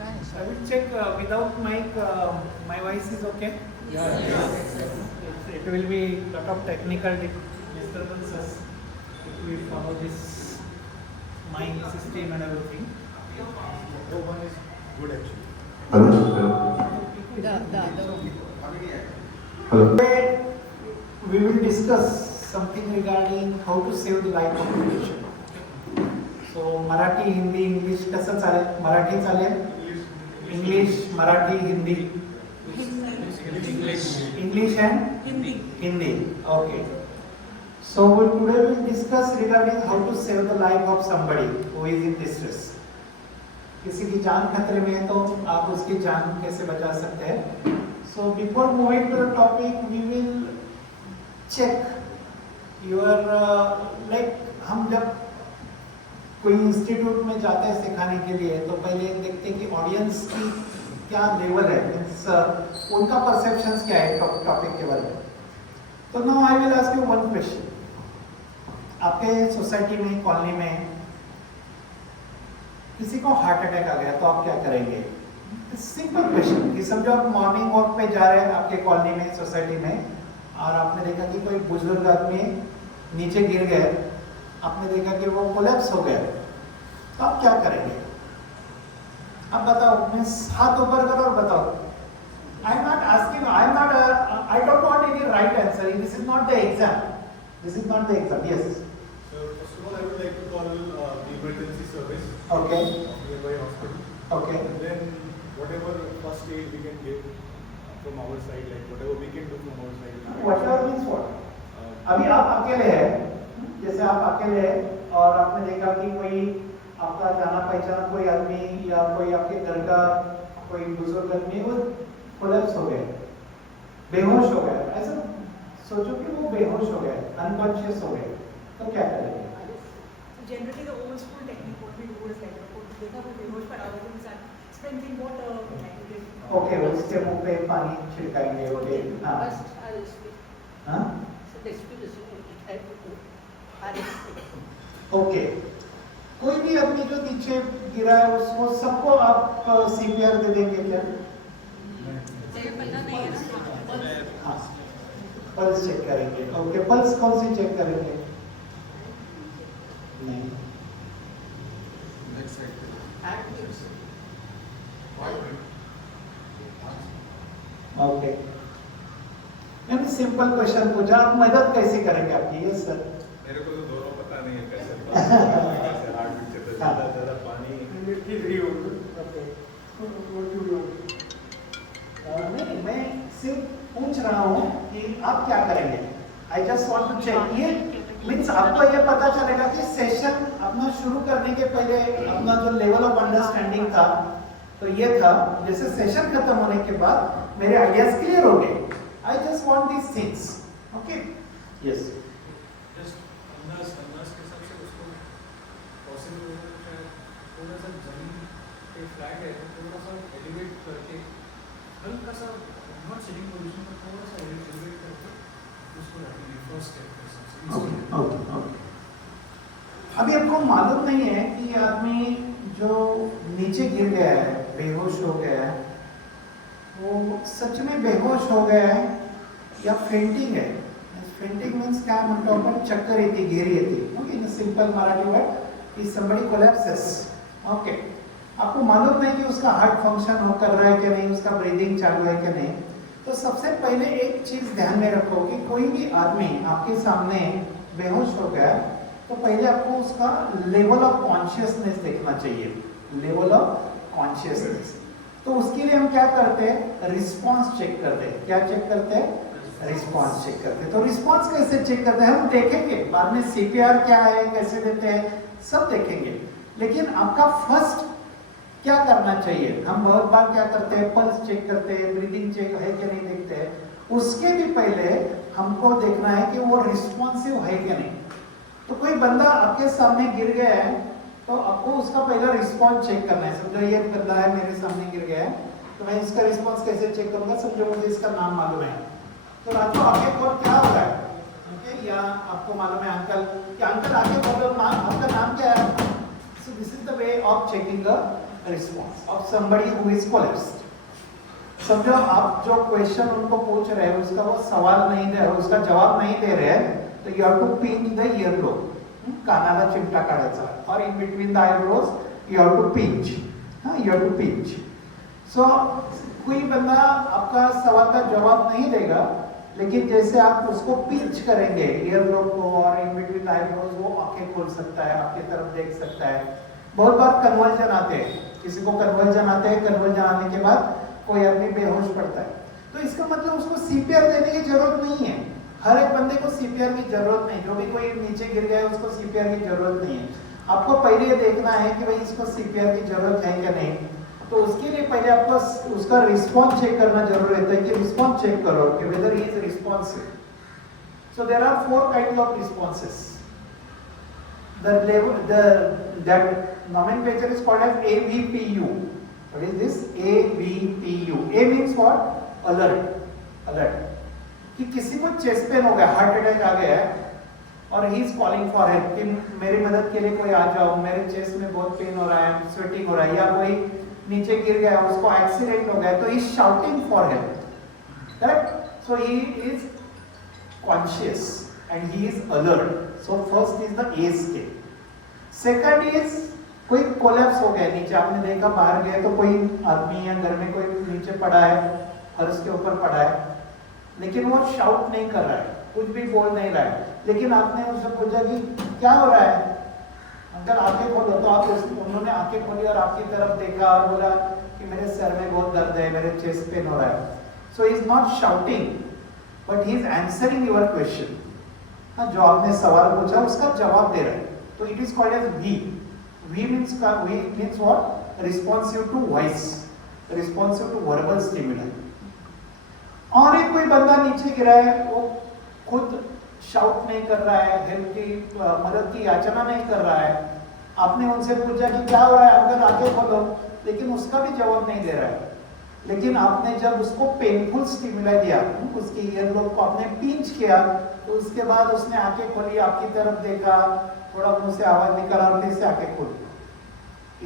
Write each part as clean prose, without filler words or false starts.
I will check without mic. My voice is okay. Yes. It will be lot of technical disturbances if we follow this mic system and everything. No one is good actually. Hello. Today we will discuss something regarding how to save the life of a patient. So Marathi, Hindi, English कसं चालेल? मराठी चालेल? English, Marathi, Hindi. English and Hindi. Okay. So today we will discuss regarding how to save the life of somebody who is in distress. किसी की जान खतरे में है तो आप उसकी जान कैसे बचा सकते हैं? So before moving to the topic, we will check your like हम जब कोई इंस्टीट्यूट में जाते हैं सिखाने के लिए तो पहले देखते हैं कि ऑडियंस की क्या लेवल है, मीन्स उनका परसेप्शंस क्या है टॉपिक के बारे में. तो now I will ask you one question. आपके सोसाइटी में, कॉलोनी में किसी को हार्ट अटैक आ गया तो आप क्या करेंगे? Simple question. कि समझो आप मॉर्निंग वॉक पे जा रहे हैं आपके कॉलोनी में, सोसाइटी में, और आपने देखा कि कोई बुजुर्ग आदमी नीचे गिर गए, आपने देखा कि वो कोलैप्स हो गया, तो आप क्या करेंगे? अब बताओ, मीन्स हाथ ऊपर करो और बताओ. आई am not asking, I don't want any right answer. This is not the exam. This is not the exam. Yes. So first of all, I would like to call the emergency service Okay. of nearby hospital. Okay. And then whatever first aid we can give from our side, like whatever we can do from our side. Whatever means what? अभी आप अकेले हैं, जैसे आप अकेले हैं और आपने देखा कि कोई आपका जाना पहचाना कोई आदमी या कोई आपके घर का कोई बुजुर्ग आदमी वो कोलैप्स हो गए, बेहोश हो गया. ऐसा सोचो कि वो बेहोश हो गए, अनकॉन्शियस हो गए, तो क्या करेंगे? Generally, the old school technique what we do is like देखा वो बेहोश पड़ा हुआ है, इंसान sprinkling water like we did. Okay, उसके मुंह पे पानी छिड़काएंगे. ओके. हाँ. हाँ. ओके. कोई भी आदमी जो नीचे गिरा है उसको सबको आप सीपीआर दे देंगे क्या? हाँ. पल्स चेक करेंगे. ओके. पल्स कौन सी चेक करेंगे? नहीं. ओके. मैंने सिंपल क्वेश्चन पूछा, आप मदद कैसे करेंगे आपकी? Yes sir. मेरे को तो दोनों पता नहीं है कैसे हार्ट बीट से ज़्यादा पानी नहीं, मैं सिर्फ पूछ रहा हूँ कि आप क्या करेंगे. I just want to check. ये मीन्स आपको ये पता चलेगा कि सेशन अपना शुरू करने के पहले अपना जो लेवल ऑफ अंडरस्टैंडिंग था तो ये था. जैसे सेशन खत्म होने के बाद मेरे आइडियाज क्लियर हो गए. आई just want these things. Okay. Yes. Just अंदाज के हिसाब से उसको पॉसिबल होगा तो शायद थोड़ा सा जमीन पे फ्लैट है तो थोड़ा सा एलिवेट करके हल्का सा नॉट सिटिंग पोजीशन पर थोड़ा सा एलिवेट करके उसको रखेंगे फर्स्ट स्टेप. ओके. अभी आपको मालूम नहीं है कि आदमी जो नीचे गिर गया है, बेहोश हो गया है, वो सच में बेहोश हो गया है या फेंटिंग है? फेंटिंग मीन्स क्या म्हणतो आपण? चक्कर येते, घेर येते. Okay. In simple Marathi word is somebody collapses. Okay. आपको मालूम नहीं कि उसका हार्ट फंक्शन हो कर रहा है कि नहीं, उसका ब्रीदिंग चालू है कि नहीं. तो सबसे पहले एक चीज ध्यान में रखो कि कोई भी आदमी आपके सामने बेहोश हो गया तो पहले आपको उसका लेवल ऑफ कॉन्शियसनेस देखना चाहिए. Level of consciousness. तो उसके लिए हम क्या करते हैं? रिस्पॉन्स चेक करते हैं. क्या चेक करते हैं? रिस्पॉन्स चेक करते हैं. तो रिस्पॉन्स कैसे चेक करते हैं हम देखेंगे बाद में. सीपीआर क्या है, कैसे देते हैं, सब देखेंगे. लेकिन आपका फर्स्ट क्या करना चाहिए? हम बहुत बार क्या करते हैं? पल्स चेक करते हैं, ब्रीदिंग चेक है कि नहीं देखते हैं. उसके भी पहले हमको देखना है कि वो रिस्पॉन्सिव है कि नहीं. तो कोई बंदा आपके सामने गिर गया है तो आपको उसका पहला रिस्पॉन्स चेक करना है. समझो ये बंदा है मेरे सामने गिर गया है तो मैं इसका रिस्पॉन्स कैसे चेक करूंगा? समझो मुझे इसका नाम मालूम है तो रात को आगे और क्या हो रहा है? ओके. या आपको मालूम है अंकल, कि अंकल आगे बोलो, आपका नाम क्या है? So this is the way of checking the response of somebody who is collapsed. समझो आप जो क्वेश्चन उनको पूछ रहे हैं उसका वो सवाल नहीं दे रहे, उसका जवाब नहीं दे रहे हैं, तो you have to pinch the earlobe, कानाला चिमटा काढायचा, और in between the eyebrows you have to pinch, you have to pinch. So कोई बंदा आपका सवाल का जवाब नहीं देगा, लेकिन जैसे आप उसको पिंच करेंगे ईयरलोब को और इन बिटवीन द आईब्रोज, वो आंखें खोल सकता है, आपकी तरफ देख सकता है. बहुत बार कन्वर्जन आते हैं, किसी को कन्वर्जन आते हैं, कन्वर्जन आने के बाद कोई आदमी बेहोश पड़ता है, तो इसका मतलब उसको सीपीआर देने की जरूरत नहीं है. हर एक बंदे को सीपीआर की जरूरत नहीं, जो भी कोई नीचे गिर गया है उसको सीपीआर की जरूरत नहीं है. आपको पहले ये देखना है कि भाई इसको सीपीआर की जरूरत है क्या नहीं. तो उसके लिए पहले आपको उसका रिस्पॉन्स चेक करना जरूरी रहता है कि रिस्पॉन्स चेक करो कि whether he is responsive. So there are 4 kind of responses. that nomenclature is called as AVPU. What is this? AVPU. A means what? Alert. Alert. कि किसी को चेस्ट पेन हो गया, हार्ट अटैक आ गया है और he is calling for help कि मेरी मदद के लिए कोई आ जाओ, मेरे चेस्ट में बहुत पेन हो रहा है, स्वेटिंग हो रहा है, या कोई नीचे गिर गया, उसको एक्सीडेंट हो गया, तो he is shouting for help. Correct? So he is conscious and he is alert. So first is the A state. Second is कोई कोलैप्स हो गया नीचे, आपने देखा बाहर गए तो कोई आदमी या घर में कोई नीचे पड़ा है, फर्श के ऊपर पड़ा है, लेकिन वो शाउट नहीं कर रहा है, कुछ भी बोल नहीं रहा है, लेकिन आपने उससे पूछा कि क्या हो रहा है अंकल, आंखें खोलो, तो आप उन्होंने आंखें खोली और आपकी तरफ देखा और बोला कि मेरे सर में बहुत दर्द है, मेरे चेस्ट पेन हो रहा है. So he is not shouting but he is answering your question. जो आपने सवाल पूछा उसका जवाब दे रहा है, तो it is called as V. V means what? Responsive to voice, responsive to verbal stimuli. और एक कोई बंदा नीचे गिरा है, वो खुद शाउट नहीं कर रहा है, हेल्प की मदद की याचना नहीं कर रहा है. आपने उनसे पूछा कि क्या हो रहा है अंकल, आंखें खोलो, लेकिन उसका भी जवाब नहीं दे रहा है. लेकिन आपने जब उसको पेनफुल स्टिमुलाई दिया, उसके ईयरलोब को आपने पिंच किया, तो उसके बाद उसने आंखें खोली, आपकी तरफ देखा, थोड़ा मुंह से आवाज निकाला और फिर से आंखें खोली.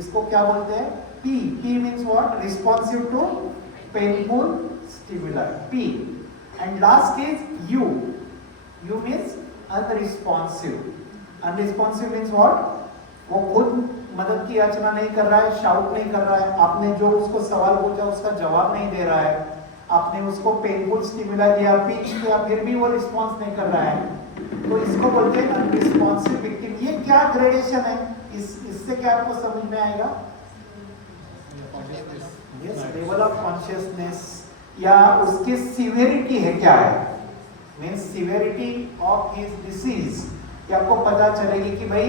इसको क्या बोलते हैं? P. P means what? Responsive to painful stimuli. P. And last is U. U means unresponsive. Unresponsive means what? वो खुद मदद की याचना नहीं कर रहा है, शाउट नहीं कर रहा है, आपने जो उसको सवाल पूछा उसका जवाब नहीं दे रहा है, आपने उसको पेनफुल स्टिमुलाई दिया, पिंच किया, फिर भी वो रिस्पॉन्स नहीं कर रहा है, तो इसको बोलते हैं अनरिस्पॉन्सिव विक्टिम. ये क्या ग्रेडेशन है? इससे क्या आपको समझ में आएगा? यस, लेवल ऑफ कॉन्शियसनेस या उसकी सीवियरिटी है क्या है, means severity of his disease. ये आपको पता चलेगी कि भाई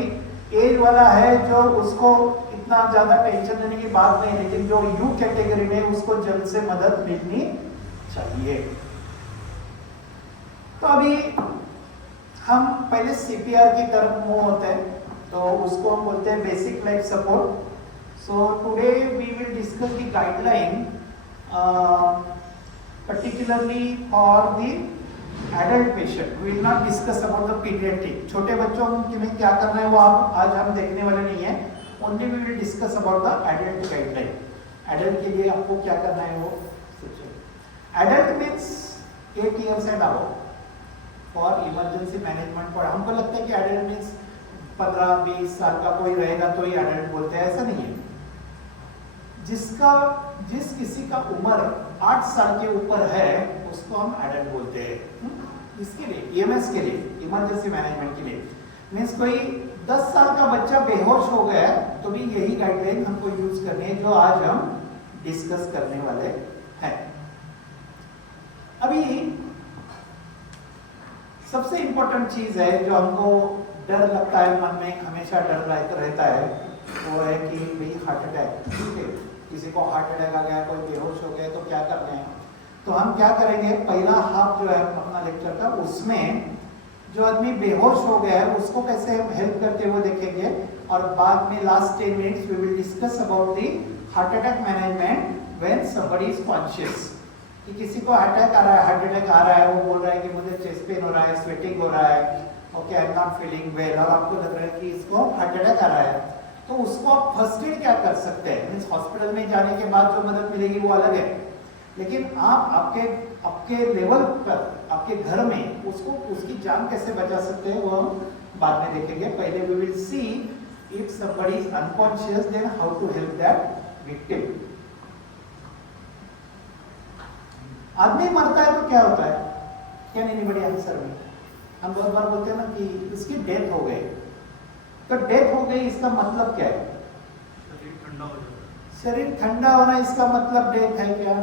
एज वाला है जो उसको इतना ज्यादा टेंशन देने की बात नहीं, लेकिन जो यू कैटेगरी में उसको जल्द से मदद मिलनी चाहिए. तो अभी हम पहले सीपीआर की तरफ मूव होते हैं, तो उसको हम बोलते हैं basic life support. So today we will discuss the guideline particularly for the adult patient. We will not discuss about the pediatric. छोटे बच्चों के में क्या करना है वो आज हम देखने वाले नहीं है. Only we will discuss about the adult guideline. Adult के लिए आपको क्या करना है वो सोचिए. Adult means 8 years and above for emergency management. पर हमको लगता है कि adult means 15-20 साल का कोई रहेगा तो ही adult बोलते हैं, ऐसा नहीं है. जिस किसी का उम्र 8 साल के ऊपर है उसको हम एडल्ट बोलते हैं. इसके लिए ईएमएस के लिए, इमरजेंसी मैनेजमेंट के लिए, मीन्स कोई 10 साल का बच्चा बेहोश हो गया तो भी यही गाइडलाइन हमको यूज करनी है जो आज हम डिस्कस करने वाले हैं. अभी सबसे इंपॉर्टेंट चीज है जो हमको डर लगता है, मन में हमेशा डर रहता है, वो है कि भाई हार्ट अटैक. ठीक है, किसी को हार्ट अटैक आ गया, कोई बेहोश हो गया तो क्या करना है. तो हम क्या करेंगे, पहला हाफ जो है अपना लेक्चर का, उसमें जो आदमी बेहोश हो गया है उसको कैसे हम हेल्प करते हुए देखेंगे, और बाद में last 10 minutes we will discuss about the heart attack management when somebody is conscious. कि किसी को अटैक आ रहा है, हार्ट अटैक आ रहा है, वो बोल रहा है कि मुझे चेस्ट पेन हो रहा है, स्वेटिंग हो रहा है, okay I am not feeling well, और आपको लग रहा है कि इसको हार्ट अटैक आ रहा है. तो उसको आप फर्स्ट एड क्या कर सकते हैं, मीन्स हॉस्पिटल में जाने के बाद जो मदद मिलेगी वो अलग है, लेकिन आप आपके लेवल पर आपके घर में उसको उसकी जान कैसे बचा सकते हैं वो हम बाद में देखेंगे। पहले we will see if somebody is unconscious then how to help that victim। आदमी मरता है तो क्या होता है, कैन एनीबॉडी आंसर मी? हम बहुत बार बोलते हैं ना कि इसकी डेथ हो गई, तो डेथ हो गई इसका मतलब क्या है? शरीर ठंडा हो जाता है। शरीर ठंडा होना इसका मतलब डेथ है क्या?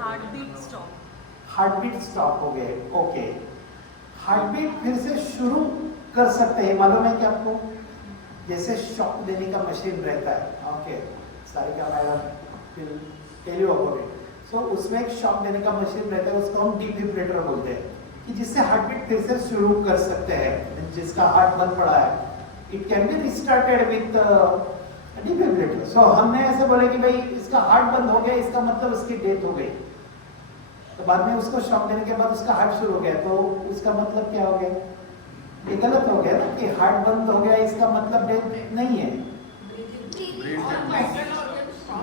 Heartbeat stop. हार्टबीट स्टॉप हो गए, ओके। हार्टबीट फिर से शुरू कर सकते हैं, मालूम है क्या आपको? जैसे शॉक देने का मशीन रहता है, ओके, सारी का madam tell you about it. So उसमें एक शॉक देने का मशीन रहता है, उसको हम डिफिब्रिलेटर बोलते हैं, कि जिससे हार्टबीट फिर से शुरू कर सकते हैं। जिसका हार्ट बंद पड़ा है, it can be restarted with defibrillator. So हमने ऐसे बोले कि भाई इसका हार्ट बंद हो गया, इसका मतलब उसकी डेथ हो गई। तो बाद में उसको शॉक देने के बाद उसका हार्ट शुरू हो गया, तो उसका मतलब क्या हो गया? ये गलत हो गया ना कि हार्ट बंद हो गया इसका मतलब डेथ नहीं है,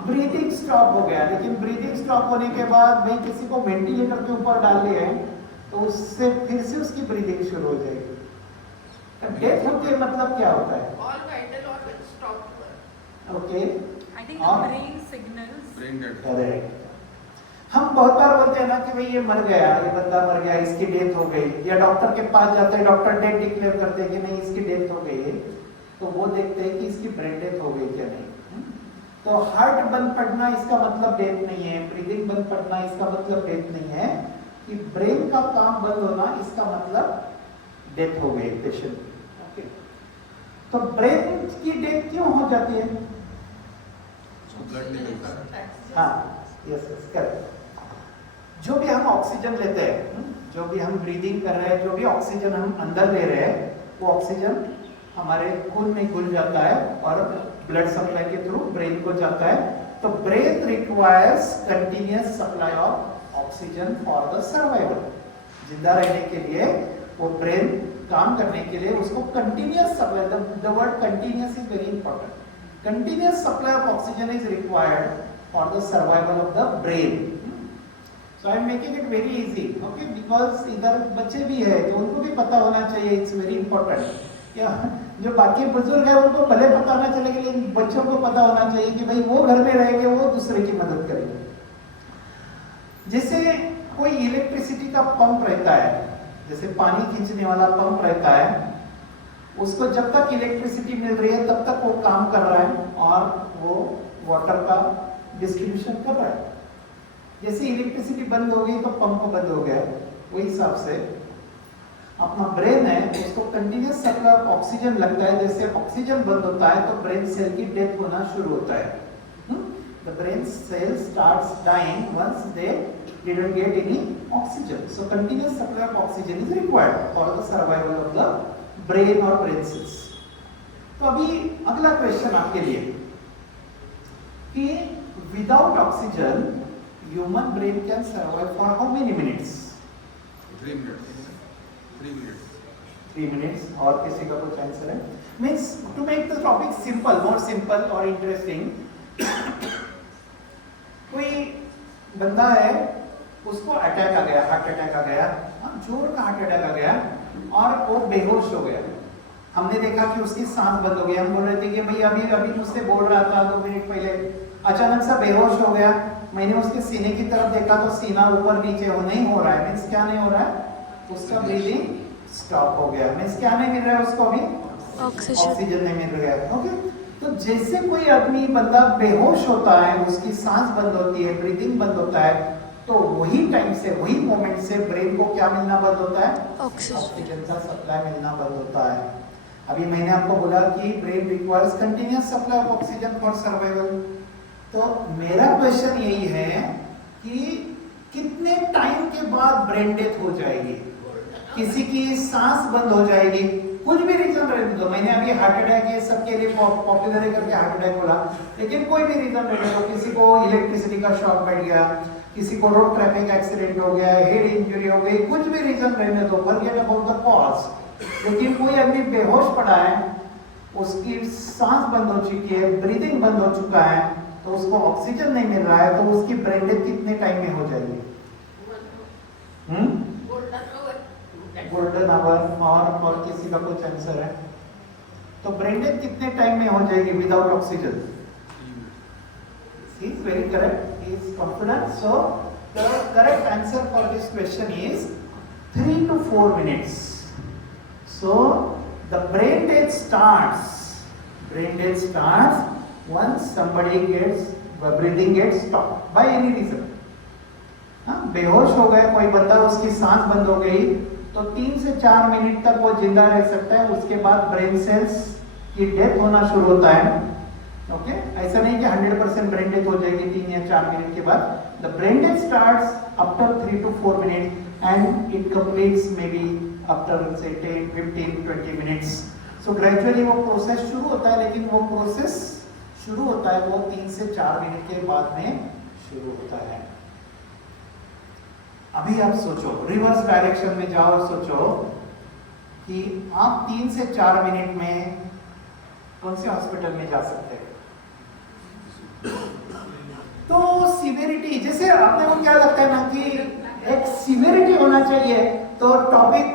ब्रीथिंग स्टॉप हो गया। लेकिन ब्रीथिंग स्टॉप होने के बाद भाई किसी को वेंटिलेटर के ऊपर डाल दिया है तो उससे फिर से उसकी ब्रीथिंग शुरू हो जाएगी। डेथ होती है मतलब क्या होता है? Okay, I think the brain signals. Correct. हम बहुत बार बोलते हैं ना कि भाई ये मर गया, ये बंदा मर गया, इसकी डेथ हो गई, या डॉक्टर के पास जाते हैं, डॉक्टर डेथ डिक्लेयर करते हैं कि नहीं इसकी डेथ हो गई है, तो वो देखते हैं कि इसकी ब्रेन डेथ हो गई क्या नहीं। तो हार्ट बंद पड़ना इसका मतलब डेथ नहीं है, ब्रीदिंग बंद पड़ना इसका मतलब डेथ नहीं है, कि ब्रेन का काम बंद होना इसका मतलब डेथ हो गई पेशेंट। ओके, तो ब्रेन की डेथ क्यों हो जाती है? ब्लड निकलता है। हाँ, यस यस करेक्ट। जो भी हम ऑक्सीजन लेते हैं, जो भी हम ब्रीदिंग कर रहे हैं, जो भी ऑक्सीजन हम अंदर ले रहे हैं, वो ऑक्सीजन हमारे खून में घुल जाता है और ब्लड सप्लाई के थ्रू ब्रेन को जाता है। तो brain requires continuous supply of oxygen for the survival. जिंदा रहने के लिए वो ब्रेन काम करने के लिए उसको continuous supply, the word continuous is very important. Continuous supply of oxygen is required for the survival of the brain. So I am making it very easy, okay? Because इधर बच्चे भी है तो उनको भी पता होना चाहिए, it's very important। क्या जो बाकी बुजुर्ग है उनको भले पता ना चले, लेकिन बच्चों को पता होना चाहिए कि भाई वो घर में रहेंगे, वो दूसरे की मदद करेंगे। जैसे कोई इलेक्ट्रिसिटी का पंप रहता है, जैसे पानी खींचने वाला पंप रहता है, उसको जब तक इलेक्ट्रिसिटी मिल रही है तब तक वो काम कर रहा है और वो वाटर का डिस्ट्रीब्यूशन कर रहा है। जैसे इलेक्ट्रिसिटी बंद हो गई तो पंप बंद हो गया। वही हिसाब से अपना ब्रेन है, उसको कंटिन्यूअस सप्लाई ऑफ ऑक्सीजन लगता है। जैसे ऑक्सीजन बंद होता है तो ब्रेन सेल की डेथ होना शुरू होता है। The brain cell starts dying once they didn't get any oxygen. So continuous supply of oxygen is required for the survival of the brain और ब्रेन सेल्स। तो अभी अगला क्वेश्चन आपके लिए कि without oxygen human brain can survive for how many minutes? 3 minutes. 3 minutes. 3 minutes। और किसी का कुछ आंसर है? Means to make the topic simple, more simple और interesting, कोई बंदा है, उसको अटैक आ गया, हार्ट अटैक आ गया, जोर का हार्ट अटैक आ गया और वो बेहोश हो गया। हमने देखा कि उसकी सांस बंद हो गई। हम बोल रहे थे कि भाई अभी मुझसे बोल रहा था 2 मिनट पहले, अचानक सा बेहोश हो गया। मैंने उसके सीने की तरफ देखा तो सीना ऊपर नीचे हो नहीं हो रहा है। मीन्स क्या नहीं हो रहा है? उसका ब्रीदिंग स्टॉप हो गया। मीन्स क्या नहीं मिल रहा है उसको? अभी ऑक्सीजन नहीं मिल रहा है। ओके, तो जैसे कोई आदमी बंदा बेहोश होता है, उसकी सांस बंद होती है, ब्रीदिंग बंद होता है, तो वही टाइम से, वही मोमेंट से ब्रेन को क्या मिलना बंद होता है? ऑक्सीजन का सप्लाई मिलना बंद होता है। अभी मैंने आपको बोला कि brain requires continuous supply of oxygen for survival. तो मेरा क्वेश्चन यही है कि कितने टाइम के बाद ब्रेन डेथ हो जाएगी? किसी की सांस बंद हो जाएगी, कुछ भी रीजन रहने दो। मैंने अभी हार्ट अटैक ये सबके लिए पॉपुलर है करके हार्ट अटैक बोला, लेकिन कोई भी रीजन रहने दो। किसी को इलेक्ट्रिसिटी का शॉक बैठ गया, किसी को रोड ट्रैफिक एक्सीडेंट हो गया, हेड इंजरी हो गई, कुछ भी रीजन रहने दो, फॉरगेट अबाउट द कॉज। लेकिन कोई आदमी बेहोश पड़ा है, उसकी सांस बंद हो चुकी है, ब्रीदिंग बंद हो चुका है, तो उसको ऑक्सीजन नहीं मिल रहा है, तो उसकी ब्रेन डेथ कितने टाइम में हो जाएगी? Golden hour. और किसी का कुछ आंसर है? तो ब्रेन डेथ कितने टाइम में हो जाएगी without oxygen? He is very correct. He is confident. So the correct answer for this question is 3 to 4 minutes. So the brain death starts. Brain death starts once somebody breathing gets stopped by any reason. बेहोश हो गए कोई बंदा, उसकी सांस बंद हो गई, तो 3 से 4 मिनट तक वो जिंदा रह सकता है। उसके बाद ब्रेन सेल्स की डेथ होना शुरू होता है। ओके, ऐसा नहीं कि 100% ब्रेन डेथ हो जाएगी 3 या 4 मिनट के बाद। The brain death starts after 3 to 4 minute and it completes may be after से 10, 15, 20 मिनट्स। सो ग्रेजुअली वो प्रोसेस शुरू होता है, लेकिन वो प्रोसेस शुरू होता है वो 3 से 4 मिनट के बाद में शुरू होता है। अभी आप सोचो, रिवर्स डायरेक्शन में जाओ और सोचो कि आप 3 से 4 मिनट में कौन से हॉस्पिटल में जा सकते हैं? तो सिवियरिटी, जैसे आपने को क्या लगता है ना कि एक सिवियरिटी होना चाहिए, तो टॉपिक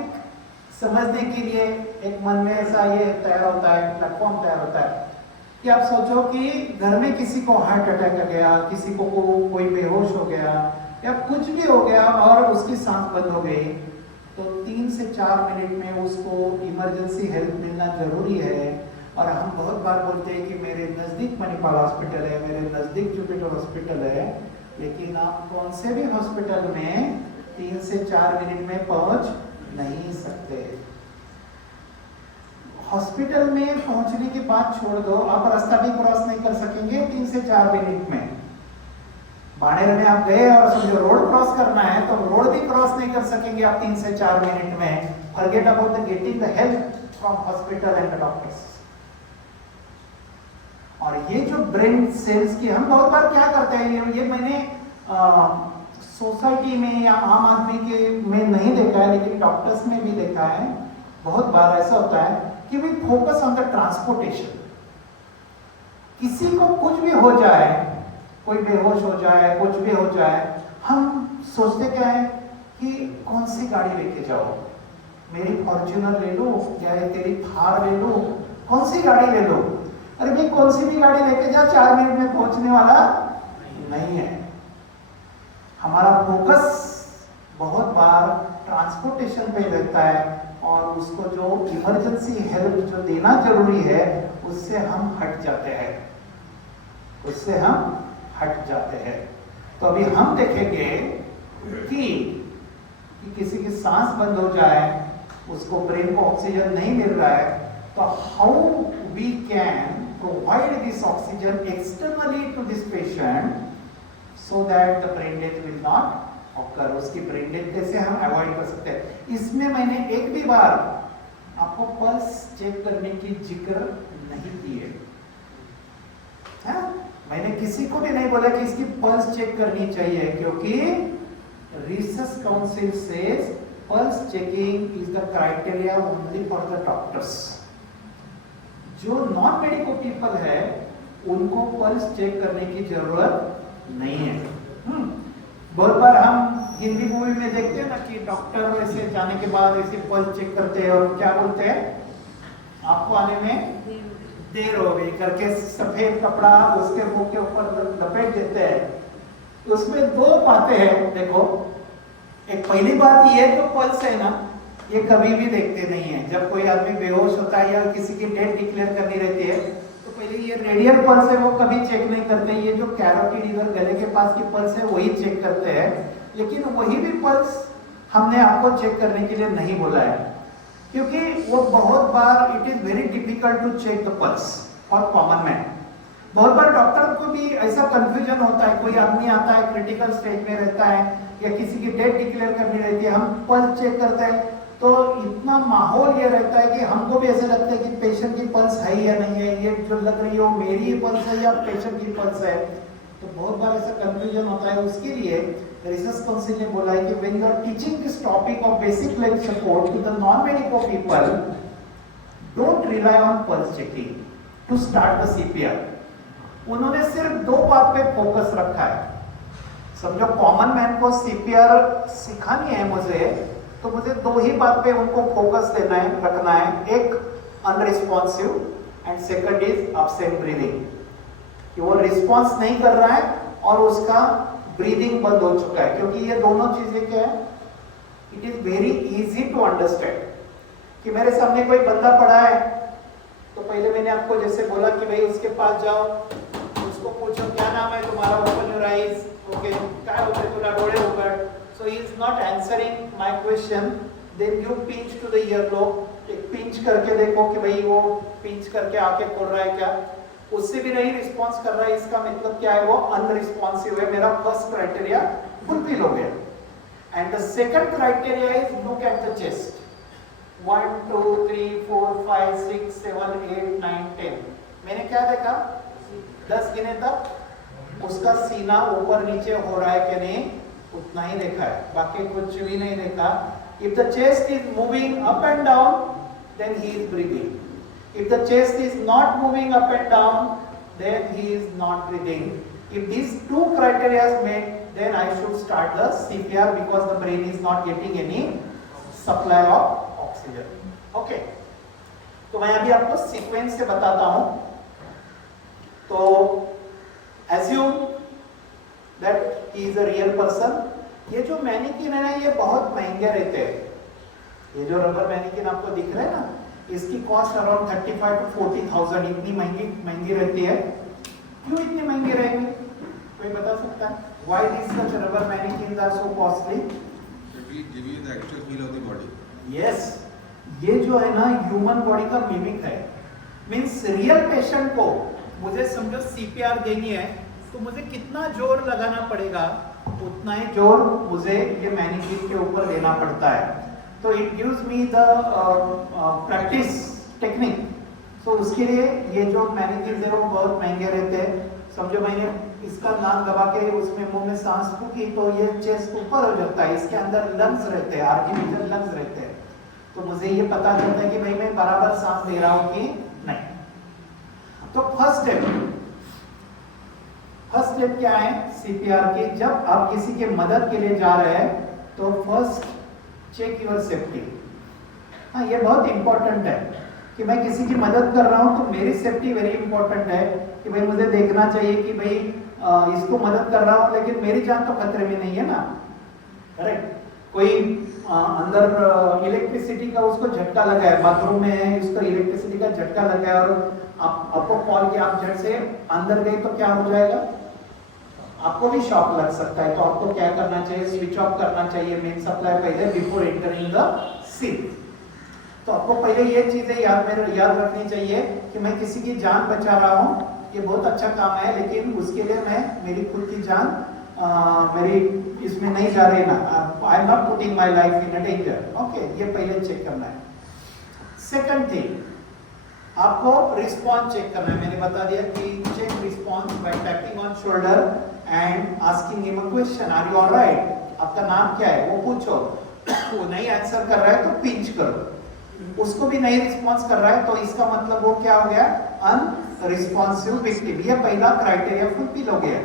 समझने के लिए एक मन में ऐसा ये तैयार होता है, प्लेटफॉर्म तैयार होता है कि आप सोचो कि घर में किसी को हार्ट अटैक आ गया, किसी को कोई बेहोश हो गया या कुछ भी हो गया और उसकी सांस बंद हो गई, तो 3 से 4 मिनट में उसको इमरजेंसी हेल्प मिलना जरूरी है। और हम बहुत बार बोलते हैं कि मेरे नज़दीक मणिपाल हॉस्पिटल है, मेरे नज़दीक जुपिटर हॉस्पिटल है, लेकिन आप कौन से भी हॉस्पिटल में 3 से 4 मिनट में पहुंच नहीं सकते। हॉस्पिटल में पहुंचने की बात छोड़ दो, आप रास्ता भी क्रॉस नहीं कर सकेंगे 3 से 4 मिनट में। बाड़ेर में आप गए और समझो रोड क्रॉस करना है, तो रोड भी क्रॉस नहीं कर सकेंगे आप 3 से 4 मिनट में। Forget about the getting the help from hospital and the doctors. और ये जो ब्रेन सेल्स की, हम बहुत बार क्या करते हैं, ये मैंने सोसाइटी में या आम आदमी के में नहीं देखा है, लेकिन डॉक्टर्स में भी देखा है। बहुत बार ऐसा होता है कि we focus on the transportation. किसी को कुछ भी हो जाए, कोई बेहोश हो जाए, कुछ भी हो जाए, हम सोचते क्या है कि कौन सी गाड़ी लेके जाओ, मेरी फॉर्च्यूनर ले लो या तेरी थार ले लो, कौन सी गाड़ी ले लो। अरे भाई, कौन सी भी गाड़ी लेके जा, 4 मिनट में पहुंचने वाला नहीं है। हमारा फोकस बहुत बार ट्रांसपोर्टेशन पे रहता है और उसको जो इमरजेंसी हेल्प जो देना जरूरी है उससे हम हट जाते हैं, उससे हम हट जाते हैं। तो अभी हम देखेंगे कि किसी की सांस बंद हो जाए, उसको ब्रेन को ऑक्सीजन नहीं मिल रहा है, तो how we can provide this oxygen externally to this patient so that the brain death will not occur। उसकी ब्रेन डेथ कैसे हम अवॉइड कर सकते हैं। इसमें मैंने एक भी बार आपको पल्स चेक करने की जिक्र नहीं की है। मैंने किसी को भी नहीं बोला कि इसकी पल्स चेक करनी चाहिए, क्योंकि research council says pulse checking is the criteria only for the doctors. जो नॉन मेडिकल पीपल है उनको पल्स चेक करने की जरूरत नहीं है। बहुत बार हम हिंदी मूवी में देखते हैं ना कि डॉक्टर ऐसे जाने के बाद ऐसे पल्स चेक करते हैं और क्या बोलते हैं, आपको आने में देर हो गई करके सफेद कपड़ा उसके मुंह के ऊपर लपेट देते हैं। उसमें 2 बातें हैं। देखो, एक पहली बात ये जो पल्स है ना, ये कभी भी देखते नहीं है। जब कोई आदमी बेहोश होता है या किसी की डेथ डिक्लेयर करनी रहती है, पहले ये रेडियल पल्स है वो कभी चेक नहीं करते। ये जो कैरोटिड इधर गले के पास की पल्स है वही चेक करते हैं, लेकिन वही भी पल्स हमने आपको चेक करने के लिए नहीं बोला है, क्योंकि वो बहुत बार it is very difficult to check the pulse for common man. बहुत बार डॉक्टर को भी ऐसा कंफ्यूजन होता है, कोई आदमी आता है क्रिटिकल स्टेज में रहता है या किसी की डेथ डिक्लेयर करनी रहती है, हम पल्स चेक करते हैं, तो इतना माहौल ये रहता है कि हमको भी ऐसे लगता है कि पेशेंट की पल्स है या नहीं है, ये जो लग रही है वो मेरी पल्स है या पेशेंट की पल्स है। तो बहुत बार ऐसा कंफ्यूजन होता है। उसके लिए रिसर्च काउंसिल ने बोला है कि when you are teaching this topic of basic life support to the non medical people, don't rely on pulse checking to start the CPR. उन्होंने सिर्फ 2 बात पे फोकस रखा है। समझो कॉमन मैन को सीपीआर सिखानी है मुझे, तो मुझे 2 ही बात पे उनको फोकस देना है, रखना है। एक unresponsive and second is absent breathing, कि वो रिस्पॉन्स नहीं कर रहा है और उसका ब्रीदिंग बंद हो चुका है। क्योंकि ये दोनों चीजें क्या है, it is very easy to understand. कि मेरे सामने कोई बंदा पड़ा है, तो पहले मैंने आपको जैसे बोला कि भाई उसके पास जाओ, उसको पूछो क्या नाम है तुम्हारा, ओपन योर आईज, ओके काय होते तुला डोळे उघड। So he is not answering my question, then you pinch to the earlobe, एक पिंच करके देखो कि भाई वो पिंच करके आके खोल रहा है क्या, उससे भी नहीं रिस्पॉन्स कर रहा है, इसका मतलब क्या है, वो अनरिस्पॉन्सिव है। मेरा फर्स्ट क्राइटेरिया फुलफिल हो गया। And the second criteria is look at the chest. 1 2 3 4 5 6 7 8 9 10, मैंने क्या देखा, 10 गिने तक उसका सीना ऊपर नीचे हो रहा है कि नहीं, उतना ही देखा है, बाकी कुछ भी नहीं देखा। If the chest is moving up and down, then he is breathing. If the chest is not moving up and down, then he is not breathing. If these 2 criteria is met, then I should start the CPR because the brain is not getting any supply of oxygen. Okay. तो मैं अभी आपको sequence से बताता हूं। तो assume that he is a real person. ये जो मैनिक्विन है ना, ये बहुत महंगे रहते हैं। ये जो रबर मैनिक्विन आपको दिख रहा है ना, इसकी कॉस्ट अराउंड 35 to 40,000, इतनी महंगी रहती है। क्यों इतनी महंगी रहेगी, कोई बता सकता है? Why these such rubber mannequins are so costly? It will give you the actual feel of the body. Yes, ये जो है ना ह्यूमन बॉडी का मिमिक है। मीन्स रियल पेशेंट को मुझे समझो सीपीआर देनी है, तो मुझे कितना जोर लगाना पड़ेगा, उतना ही जोर मुझे ये मैनिक्विन के ऊपर देना पड़ता है। तो it gives me the practice technique. So उसके लिए ये जो मैनिक्विन है वो बहुत महंगे रहते हैं। समझो मैंने इसका नाक दबा के उसमें मुंह में सांस फूकी, तो ये चेस्ट ऊपर हो जाता है, इसके अंदर लंग्स रहते हैं, आर्टिफिशियल लंग्स रहते हैं। तो मुझे ये पता चलता है कि भाई मैं बराबर सांस दे रहा हूँ कि नहीं। तो फर्स्ट स्टेप क्या है सीपीआर की? जब आप किसी के मदद के लिए जा रहे हैं, तो फर्स्ट चेक योर सेफ्टी। हाँ, ये बहुत इंपॉर्टेंट है कि मैं किसी की मदद कर रहा हूँ, तो मेरी सेफ्टी वेरी इंपॉर्टेंट है कि भाई मुझे देखना चाहिए कि भाई इसको मदद कर रहा हूँ, लेकिन मेरी जान तो खतरे में नहीं है ना। करेक्ट? कोई अंदर इलेक्ट्रिसिटी का उसको झटका लगा है, बाथरूम में है, उसको इलेक्ट्रिसिटी का झटका लगा है और आपको कॉल किया, आप झट से अंदर गए, तो क्या हो जाएगा? आपको भी शॉक लग सकता है। तो आपको क्या करना चाहिए? स्विच ऑफ करना चाहिए मेन सप्लाई पहले, बिफोर एंटरिंग द सीन। तो आपको पहले ये चीजें याद रखनी चाहिए कि मैं किसी की जान बचा रहा हूँ, ये बहुत अच्छा काम है, लेकिन उसके लिए मैं मेरी खुद की जान मेरी इसमें नहीं जा रही ना, I am not putting my life in a danger. Okay, ये पहले चेक करना है। सेकंड थिंग, आपको रिस्पॉन्स चेक करना है। मैंने बता दिया कि check response by tapping on shoulder and asking him a question, are you alright? आपका नाम क्या है वो पूछो। वो नहीं आंसर कर रहा है तो पिंच करो। उसको भी नहीं रिस्पॉन्स कर रहा है, तो इसका मतलब वो क्या हो गया? Unresponsive victim. ये पहला क्राइटेरिया फुलफिल हो गया।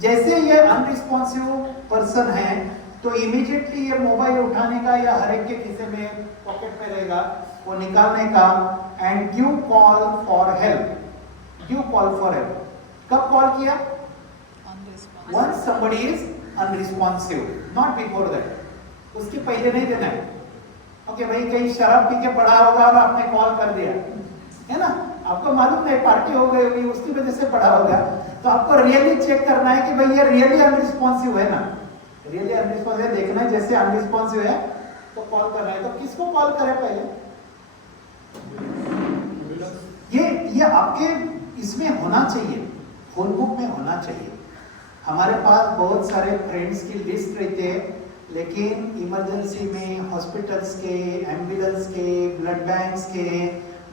जैसे ये अनरिस्पॉन्सिव पर्सन है, तो इमीडिएटली ये मोबाइल उठाने का या हर एक के खीसे में पॉकेट में रहेगा, वो निकालने का and give call for help. Give call for help कब कॉल किया? Once somebody is unresponsive, not before that. उसके पहले नहीं देना है। ओके भाई, कहीं शराब पी के पड़ा होगा और आपने कॉल कर दिया, है ना, आपको मालूम नहीं, पार्टी हो गई होगी, उसकी वजह से पड़ा होगा, तो आपको रियली चेक करना है कि भाई ये रियली अनरिस्पॉन्सिव है ना, रियली अनरिस्पॉन्सिव है, देखना है। जैसे अनरिस्पॉन्सिव है तो कॉल करना है। तो किसको कॉल करें पहले? ये आपके इसमें होना चाहिए, फोन बुक में होना चाहिए। हमारे पास बहुत सारे फ्रेंड्स की लिस्ट रहते हैं, लेकिन इमरजेंसी में हॉस्पिटल्स के, एम्बुलेंस के, ब्लड बैंक्स के,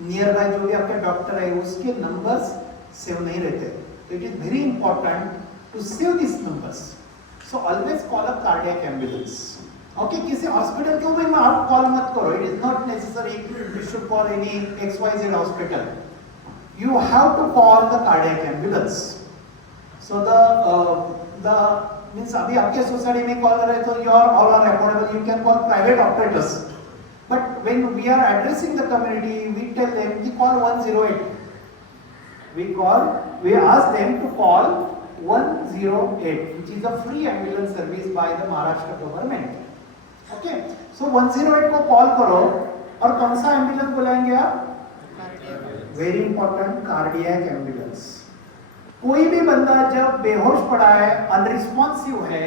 नियर बाय जो भी आपके डॉक्टर है उसके नंबर्स सेव नहीं रहते। It is very important to save this numbers. So always call a cardiac ambulance. Okay, किसी हॉस्पिटल को भी आप कॉल मत करो. It is not necessary you should call any XYZ hospital. You have to call the cardiac ambulance. So the means अभी आपके society में call कर रहे तो you are all are affordable. You can call private operators. But when we are addressing the community, we tell them to call 108. We ask them to call 108, which is a free ambulance service by the Maharashtra government. Okay, so 108 को call करो और कौन सा ambulance बुलाएंगे आप? Very important, cardiac ambulance. कोई भी बंदा जब बेहोश पड़ा है, अनरिस्पॉन्सिव है,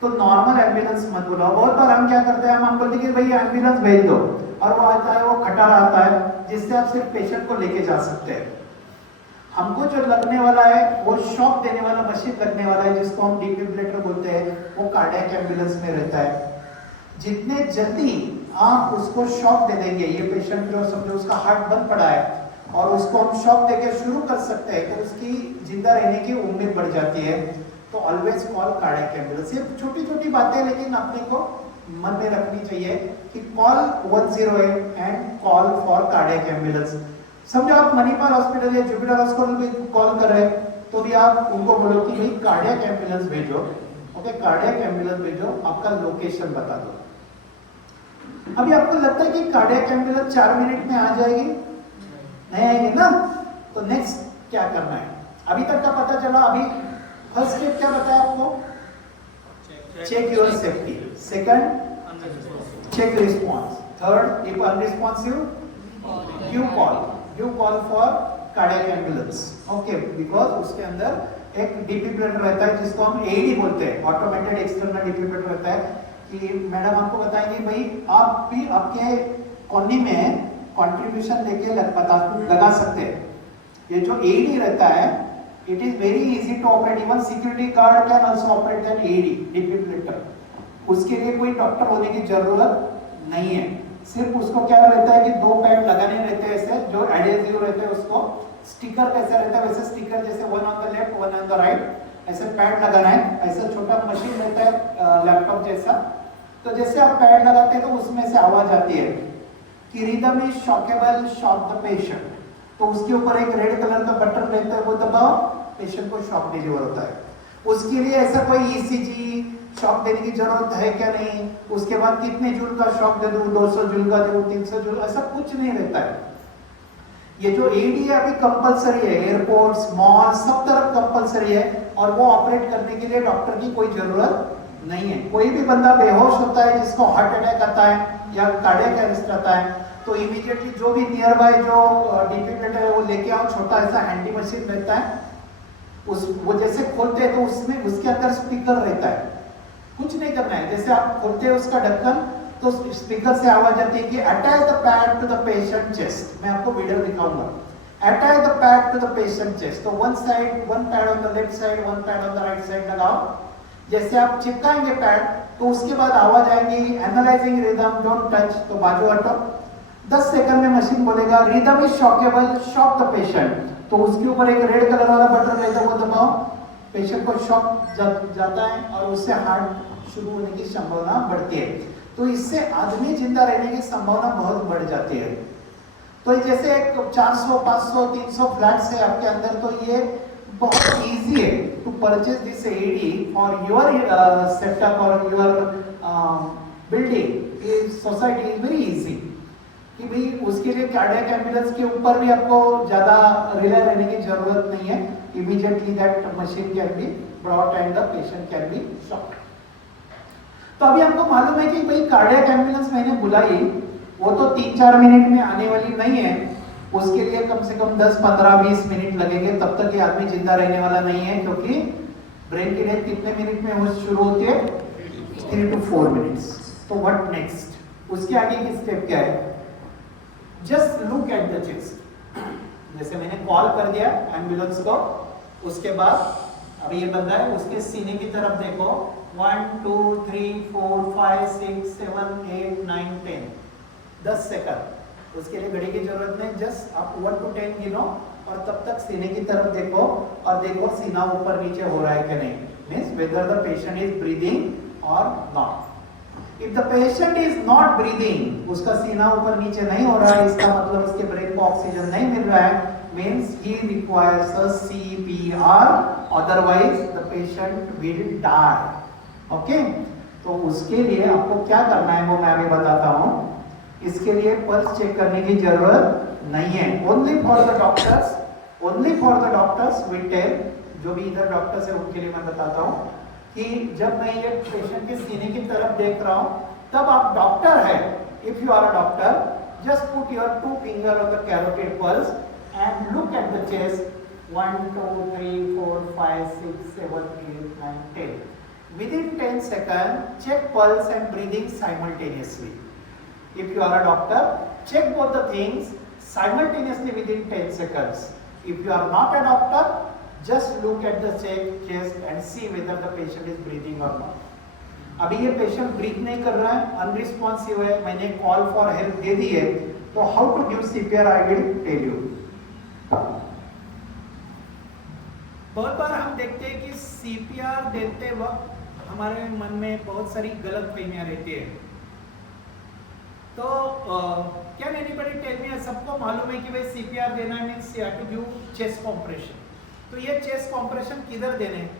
तो नॉर्मल एम्बुलेंस मत बुलाओ. बहुत बार हम क्या करते हैं, हम बोलते हैं कि भाई एम्बुलेंस भेज दो, और वो आता है, वो खटारा आता है, जिससे आप सिर्फ पेशेंट को लेके जा सकते हैं. हमको जो लगने वाला है वो शॉक देने वाला मशीन लगने वाला है, जिसको हम डिफिब्रिलेटर बोलते हैं, वो कार्डियक एम्बुलेंस में रहता है. जितने जल्दी आप उसको शॉक दे देंगे, ये पेशेंट जो समझो उसका हार्ट बंद पड़ा है और उसको हम शॉक देके शुरू कर सकते हैं, तो उसकी जिंदा रहने की उम्मीद बढ़ जाती है. तो ऑलवेज कॉल कार्डियक एम्बुलेंस. ये छोटी छोटी बातें लेकिन अपने को मन में रखनी चाहिए कि call 108 and call for cardiac ambulance. समझो आप मणिपाल हॉस्पिटल या जुपिटर हॉस्पिटल में कॉल कर रहे हैं, तो भी आप उनको बोलो कि भाई कार्डियक एम्बुलेंस भेजो. ओके, कार्डियक एम्बुलेंस भेजो, आपका लोकेशन बता दो. अभी आपको लगता है कि कार्डियक एम्बुलेंस 4 मिनट में आ जाएगी? नहीं आएगी ना. तो नेक्स्ट क्या करना है? अभी तक का पता चला. अभी फर्स्ट स्टेप क्या बताया आपको? Check your safety. Second, check response. Third, if unresponsive you call for cardiac ambulance. Okay, because उसके अंदर एक डिफिब्रिलेटर रहता है, जिसको हम AED बोलते हैं, ऑटोमेटेड एक्सटर्नल डिफिब्रिलेटर रहता है. कि मैडम आपको बताएंगे भाई आप भी आपके कॉलोनी में कंट्रीब्यूशन लेके लगा सकते हैं. ये जो AED रहता है, it is very easy to operate. Even security guard can also operate an AED defibrillator. उसके लिए कोई डॉक्टर होने की जरूरत नहीं है. सिर्फ उसको क्या रहता है कि 2 पैड लगाने रहते हैं, ऐसे जो एडहेसिव रहते हैं, उसको स्टिकर कैसे रहता है वैसे स्टिकर, जैसे one on the left one on the right, ऐसे पैड लगाना है. ऐसा छोटा मशीन रहता है लैपटॉप जैसा. तो जैसे आप पैड लगाते हैं तो उसमें से आवाज आती है कि rhythm is shockable, shock the patient. तो उसके ऊपर एक रेड कलर का बटन रहता है, वो दबाओ, पेशेंट को शॉक डिलीवर होता है. उसके लिए ऐसा कोई ECG शॉक देने की जरूरत है क्या? नहीं. उसके बाद कितने जूल का शॉक दे दूं, 200 जूल का दूं, 300 जूल, ऐसा कुछ नहीं रहता है. ये जो AED है अभी कंपलसरी है, एयरपोर्ट्स, मॉल, सब तरफ कंपलसरी है, और वो ऑपरेट करने के लिए डॉक्टर की कोई जरूरत नहीं है. कोई भी बंदा बेहोश होता है, जिसको हार्ट अटैक आता है या कार्डियक अरेस्ट आता है, तो इमीडिएटली जो भी नियर बाय जो डिफिब्रिलेटर है वो लेके आओ. छोटा ऐसा हैंडी मशीन रहता है, वो जैसे खोलते हैं तो उसमें उसके अंदर स्पीकर रहता है. कुछ नहीं करना है, जैसे आप खोलते हैं उसका ढक्कन, तो स्पीकर से आवाज आती है कि attach the pad to the patient chest. मैं आपको वीडियो दिखाऊंगा. Attach the pad to the patient chest. तो one pad on the left side, one pad on the right side लगाओ. जैसे आप चिपकाएंगे पैड, तो उसके बाद आवाज आएगी एनालाइजिंग रिदम, डोंट टच. तो बाजू हटो. 10 सेकंड में मशीन बोलेगा rhythm is shockable, shock the patient. तो उसके ऊपर एक रेड कलर वाला बटन रहता है, वो दबाओ, पेशेंट को शॉक जाता है और उससे हार्ट शुरू होने की संभावना बढ़ती है. तो इससे आदमी जिंदा रहने की संभावना बहुत बढ़ जाती है. तो जैसे 400, 500, 300 फ्लैट्स है आपके अंदर, तो ये बहुत इजी है to purchase this AED for your setup और your building. Society is very easy कि भाई उसके लिए कार्डियक एम्बुलेंस के ऊपर भी आपको ज्यादा रिलाई रहने की जरूरत नहीं है. Immediately that machine can be brought and the patient can be shocked. तो अभी हमको मालूम है कि भाई कार्डियक एम्बुलेंस मैंने बुलाई, वो तो 3-4 मिनट में आने वाली नहीं है. उसके लिए कम से कम 10, 15, 20 मिनट लगेंगे. तब तक ये आदमी जिंदा रहने वाला नहीं है, क्योंकि ब्रेन की रेट कितने मिनट में हो शुरू होती है? 3 to 4 मिनट्स. तो व्हाट नेक्स्ट? उसके आगे की स्टेप क्या है? Just look at the chest. जैसे मैंने कॉल कर दिया एम्बुलेंस को, उसके बाद अभी ये बंदा है, उसके सीने की तरफ देखो. 1, 2, 3, 4, 5, 6, 7, 8, 9, 10. 10 सेकंड. उसके लिए घड़ी की जरूरत नहीं. जस्ट आप 1 to 10 गिनो और तब तक सीने की तरफ देखो और देखो सीना ऊपर नीचे हो रहा है कि नहीं. Means whether the patient is breathing और not. If the patient is not breathing, उसका सीना ऊपर नीचे नहीं हो रहा है, इसका मतलब उसके ब्रेन को ऑक्सीजन नहीं मिल रहा है, means he requires a CPR, otherwise the patient will die. Okay? तो उसके लिए आपको क्या करना है वो मैं अभी बताता हूँ. इसके लिए पल्स चेक करने की जरूरत नहीं है. Only for the doctors will tell, जो भी इधर डॉक्टर्स है उनके लिए मैं बताता हूँ कि जब मैं ये पेशेंट के सीने की तरफ देख रहा हूँ तब आप डॉक्टर है. If you are a doctor, just put your 2 finger on the carotid pulse and look at the chest. 1, 2, 3, 4, 5, 6, 7, 8, 9, 10. Within 10 seconds, check pulse and breathing simultaneously. If you are a doctor, check both the things simultaneously within 10 seconds. If you are not a doctor, just look at the chest and see whether the patient is breathing or not. अभी ये patient breathe नहीं कर रहा है, unresponsive है, मैंने call for help दे दी है, तो how to give CPR I will tell you. बहुत बार हम देखते हैं कि सीपीआर देते वक्त हमारे मन में बहुत सारी गलतफहमियां रहती है. तो कैन एनीबॉडी टेल मी, सबको मालूम है कि भाई सीपीआर देना means you have to give chest compression. तो ये चेस्ट कंप्रेशन किधर देने हैं?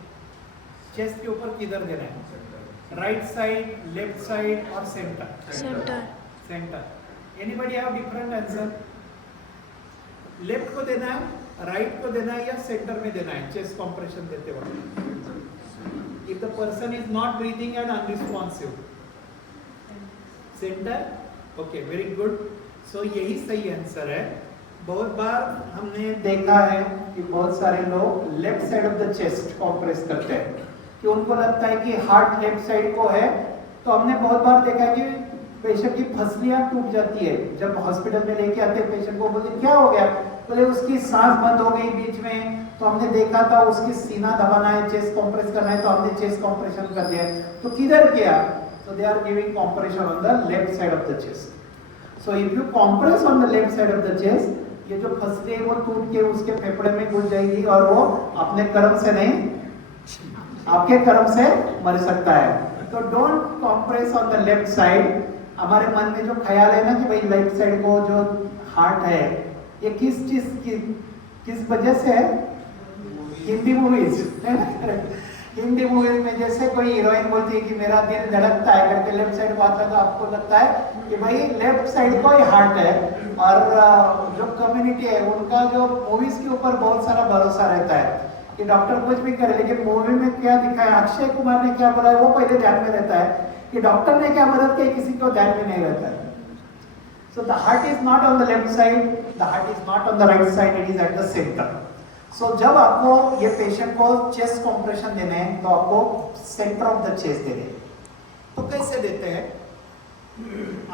चेस्ट के ऊपर किधर देना है? राइट साइड, लेफ्ट साइड और centre? Centre. Anybody have different answer? Left को देना है, राइट को देना है या सेंटर में देना है चेस्ट कंप्रेशन देते वक्त? If the person is not breathing and unresponsive, centre. Okay, very good. So यही सही आंसर है. बहुत बार हमने देखा है कि बहुत सारे लोग left side of the chest compress करते हैं कि उनको लगता है कि हार्ट लेफ्ट साइड को है. तो हमने बहुत बार देखा है कि पेशेंट की फसलियां टूट जाती है. जब हॉस्पिटल में लेके आते हैं पेशेंट को, बोलते क्या हो गया? बोले उसकी सांस बंद हो गई बीच में, तो हमने देखा था उसकी सीना दबाना है, चेस्ट कंप्रेस करना है, तो हमने चेस्ट कंप्रेशन कर दिया. तो किधर किया? So they are giving compression on the left side of the chest. So if you compress on the left side of the chest, ये जो फसली है वो टूट के उसके फेफड़े में घुस जाएगी और वो अपने कर्म से नहीं, आपके कर्म से मर सकता है. तो don't compress on the left side. हमारे मन में जो ख्याल है ना कि भाई लेफ्ट साइड को जो हार्ट है, ये किस चीज की, किस वजह से है? हिंदी मूवीज हिंदी मूवी में जैसे कोई हीरोइन बोलती है कि मेरा दिल धड़कता है करके लेफ्ट साइड को आता है, तो आपको लगता है कि भाई लेफ्ट साइड को ही हार्ट है. और जो कम्युनिटी है उनका जो मूवीज के ऊपर बहुत सारा भरोसा रहता है कि डॉक्टर कुछ भी करे, लेकिन मूवी में क्या दिखाया, अक्षय कुमार ने क्या बोला है वो पहले ध्यान में रहता है, कि डॉक्टर ने क्या मदद की किसी को ध्यान में नहीं रहता है. So the heart is not on the left side, the heart is not on the right side, it is at the centre. So जब आपको ये पेशेंट को चेस्ट कंप्रेशन देने हैं तो आपको सेंटर ऑफ द चेस्ट देने हैं. तो कैसे देते हैं?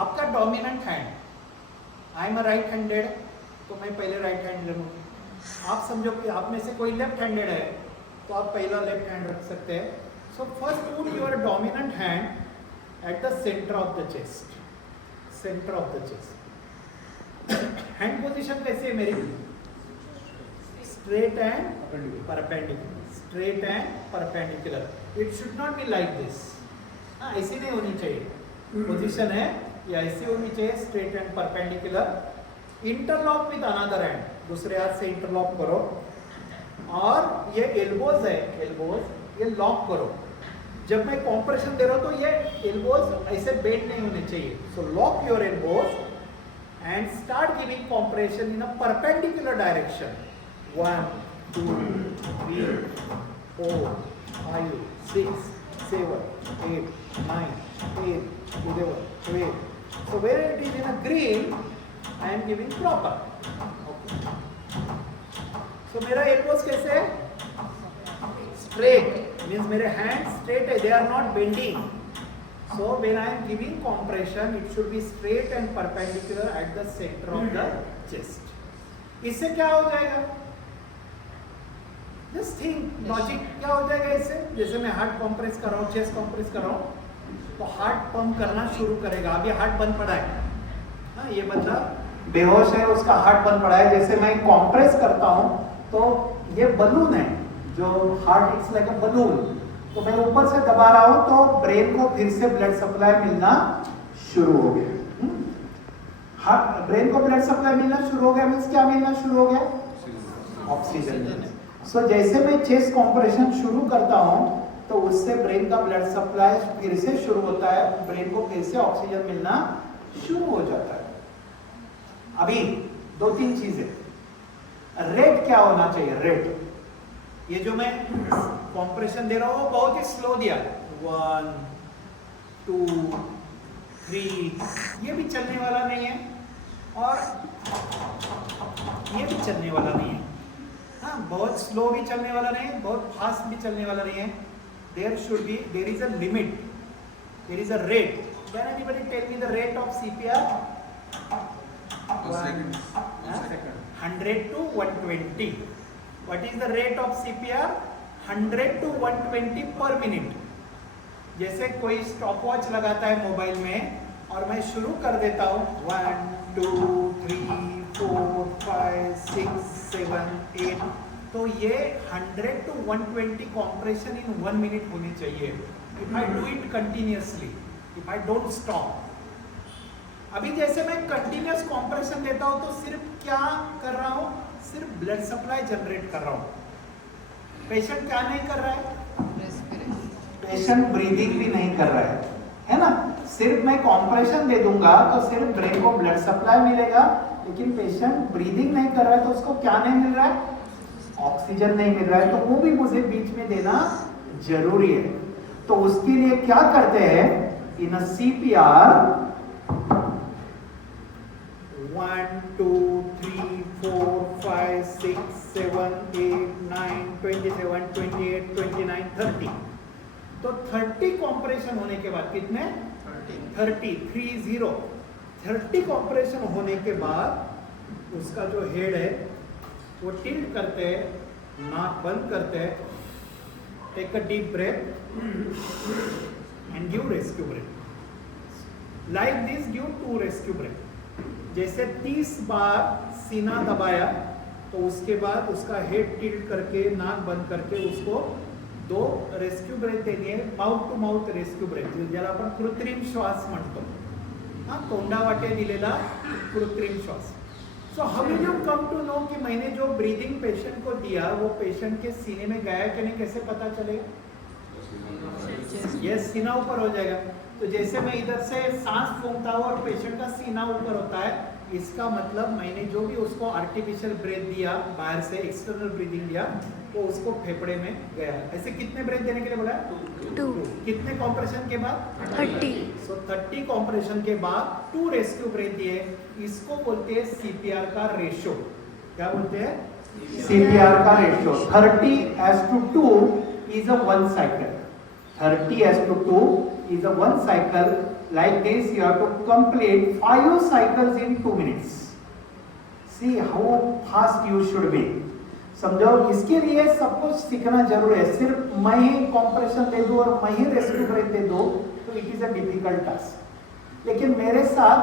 आपका dominant hand, I am a right handed, तो मैं पहले राइट हैंड लूँगा. आप समझो कि आप में से कोई लेफ्ट हैंडेड है तो आप पहला लेफ्ट हैंड रख सकते हैं. So first put your dominant hand eight the centre of the chest. Centre of the chest. Hand position कैसी है मेरी? Straight and perpendicular. Straight and perpendicular. It should not be like this. ऐसी नहीं होनी चाहिए. पोजीशन है या ऐसी होनी चाहिए, straight and perpendicular. Interlock with another hand, दूसरे हाथ से इंटरलॉक करो. और ये एल्बोज है, एल्बोज ये लॉक करो. जब मैं कॉम्प्रेशन दे रहा हूं तो ये एल्बोज ऐसे बेंड नहीं होने चाहिए. So lock your elbows and start giving compression in a perpendicular direction. 1, 2, 3, 4, 5, 6, 7, 8, 9, 10, 11, 12. So where it is in a green, I am giving proper. Okay. So मेरा elbows कैसे है? Straight. Means मेरे hands straight है. They are not bending. So when I am giving compression, it should be straight and perpendicular at the center of the chest. इससे क्या हो जाएगा? Just think, logic क्या हो जाएगा इससे? जैसे मैं हार्ट कंप्रेस कर रहा हूँ, चेस्ट कंप्रेस कर रहा हूँ, तो हार्ट पंप करना शुरू करेगा. अभी हार्ट बंद पड़ा है. हाँ, ये बंदा बेहोश है, उसका हार्ट बंद पड़ा है. जैसे मैं कंप्रेस करता हूँ तो ये बलून है, जो heart it's like a balloon. तो मैं ऊपर से दबा रहा हूं तो ब्रेन को फिर से ब्लड सप्लाई मिलना शुरू हो गया। ब्रेन को ब्लड सप्लाई मिलना शुरू हो गया मीन्स क्या मिलना शुरू हो गया? ऑक्सीजन। सो जैसे मैं चेस्ट कॉम्प्रेशन शुरू करता हूं तो उससे ब्रेन का ब्लड सप्लाई फिर से शुरू होता है, ब्रेन को फिर से ऑक्सीजन मिलना शुरू हो जाता है। अभी 2-3 चीजें। रेट क्या होना चाहिए? रेट ये जो मैं कॉम्प्रेशन दे रहा हूं बहुत ही स्लो दिया, 1 2 3, ये भी चलने वाला नहीं है और ये भी चलने वाला नहीं है। हाँ, बहुत स्लो भी चलने वाला नहीं है, बहुत फास्ट भी चलने वाला नहीं है। there is a limit, there is a rate. Can anybody tell me the rate of CPR? 100 to 120. What is the rate of CPR? 100 to 120 per minute. जैसे कोई स्टॉपवॉच लगाता है मोबाइल में और मैं शुरू कर देता हूँ 1 2 3 4 5 6 7 8, तो ये 100 to 120 कॉम्प्रेशन इन 1 मिनट होनी चाहिए। If I do it continuously, if I don't stop. अभी जैसे मैं कंटिन्यूस कॉम्प्रेशन देता हूँ तो सिर्फ क्या कर रहा हूँ? सिर्फ ब्लड सप्लाई जनरेट कर रहा हूँ। पेशेंट क्या नहीं कर रहा है? पेशेंट ब्रीदिंग भी नहीं कर रहा है ना? सिर्फ मैं कॉम्प्रेशन दे दूंगा तो सिर्फ ब्रेन को ब्लड सप्लाई मिलेगा, लेकिन पेशेंट ब्रीदिंग नहीं कर रहा है तो उसको क्या नहीं मिल रहा है? ऑक्सीजन नहीं मिल रहा है, तो वो भी मुझे बीच में देना जरूरी है। तो उसके लिए क्या करते हैं? इन अ CPR 1 2 3 4 5 6 7 8 9 27 28 29 30, तो 30 कॉम्प्रेशन होने के बाद कितने? 30 कॉम्प्रेशन होने के बाद उसका जो हेड है वो टिल्ट करते हैं, नाक बंद करते हैं, take a deep breath and give rescue breath. Like this give 2 rescue breath. जैसे 30 बार सीना दबाया तो उसके बाद उसका हेड टिल्ट करके नाक बंद करके उसको 2 रेस्क्यू ब्रेथ देनी है, mouth to mouth rescue breath, ज्याला आपण कृत्रिम श्वास म्हणतो। हाँ, तोंडावाटे दिलेला कृत्रिम श्वास। So how will you come to know कि मैंने जो ब्रीदिंग पेशेंट को दिया वो पेशेंट के सीने में गया कि नहीं, कैसे पता चलेगा? ये सीना ऊपर हो जाएगा। तो जैसे मैं इधर से सांस फूंकता हूँ और पेशेंट का सीना ऊपर होता है, इसका मतलब मैंने जो भी उसको आर्टिफिशियल ब्रेथ दिया, बाहर से एक्सटर्नल ब्रीदिंग दिया, वो उसको फेफड़े में गया। ऐसे कितने ब्रेथ देने के लिए बोला? 2। कितने कॉम्प्रेशन के बाद? 30। सो 30 कॉम्प्रेशन के बाद 2 रेस्क्यू ब्रेथ दिए। इसको बोलते हैं CPR का रेशो। क्या बोलते हैं? CPR का ratio. 30:2 is a 1 cycle. 30:2 is a 1 cycle. Like this, you have to complete 5 cycles in 2 minutes. See how fast you should be. समझो, इसके लिए सब कुछ सीखना जरूरी है। सिर्फ मैं ही कॉम्प्रेशन दे दूं और मैं ही रेस्क्यू ब्रेथ दे दूं तो it is a difficult task. लेकिन मेरे साथ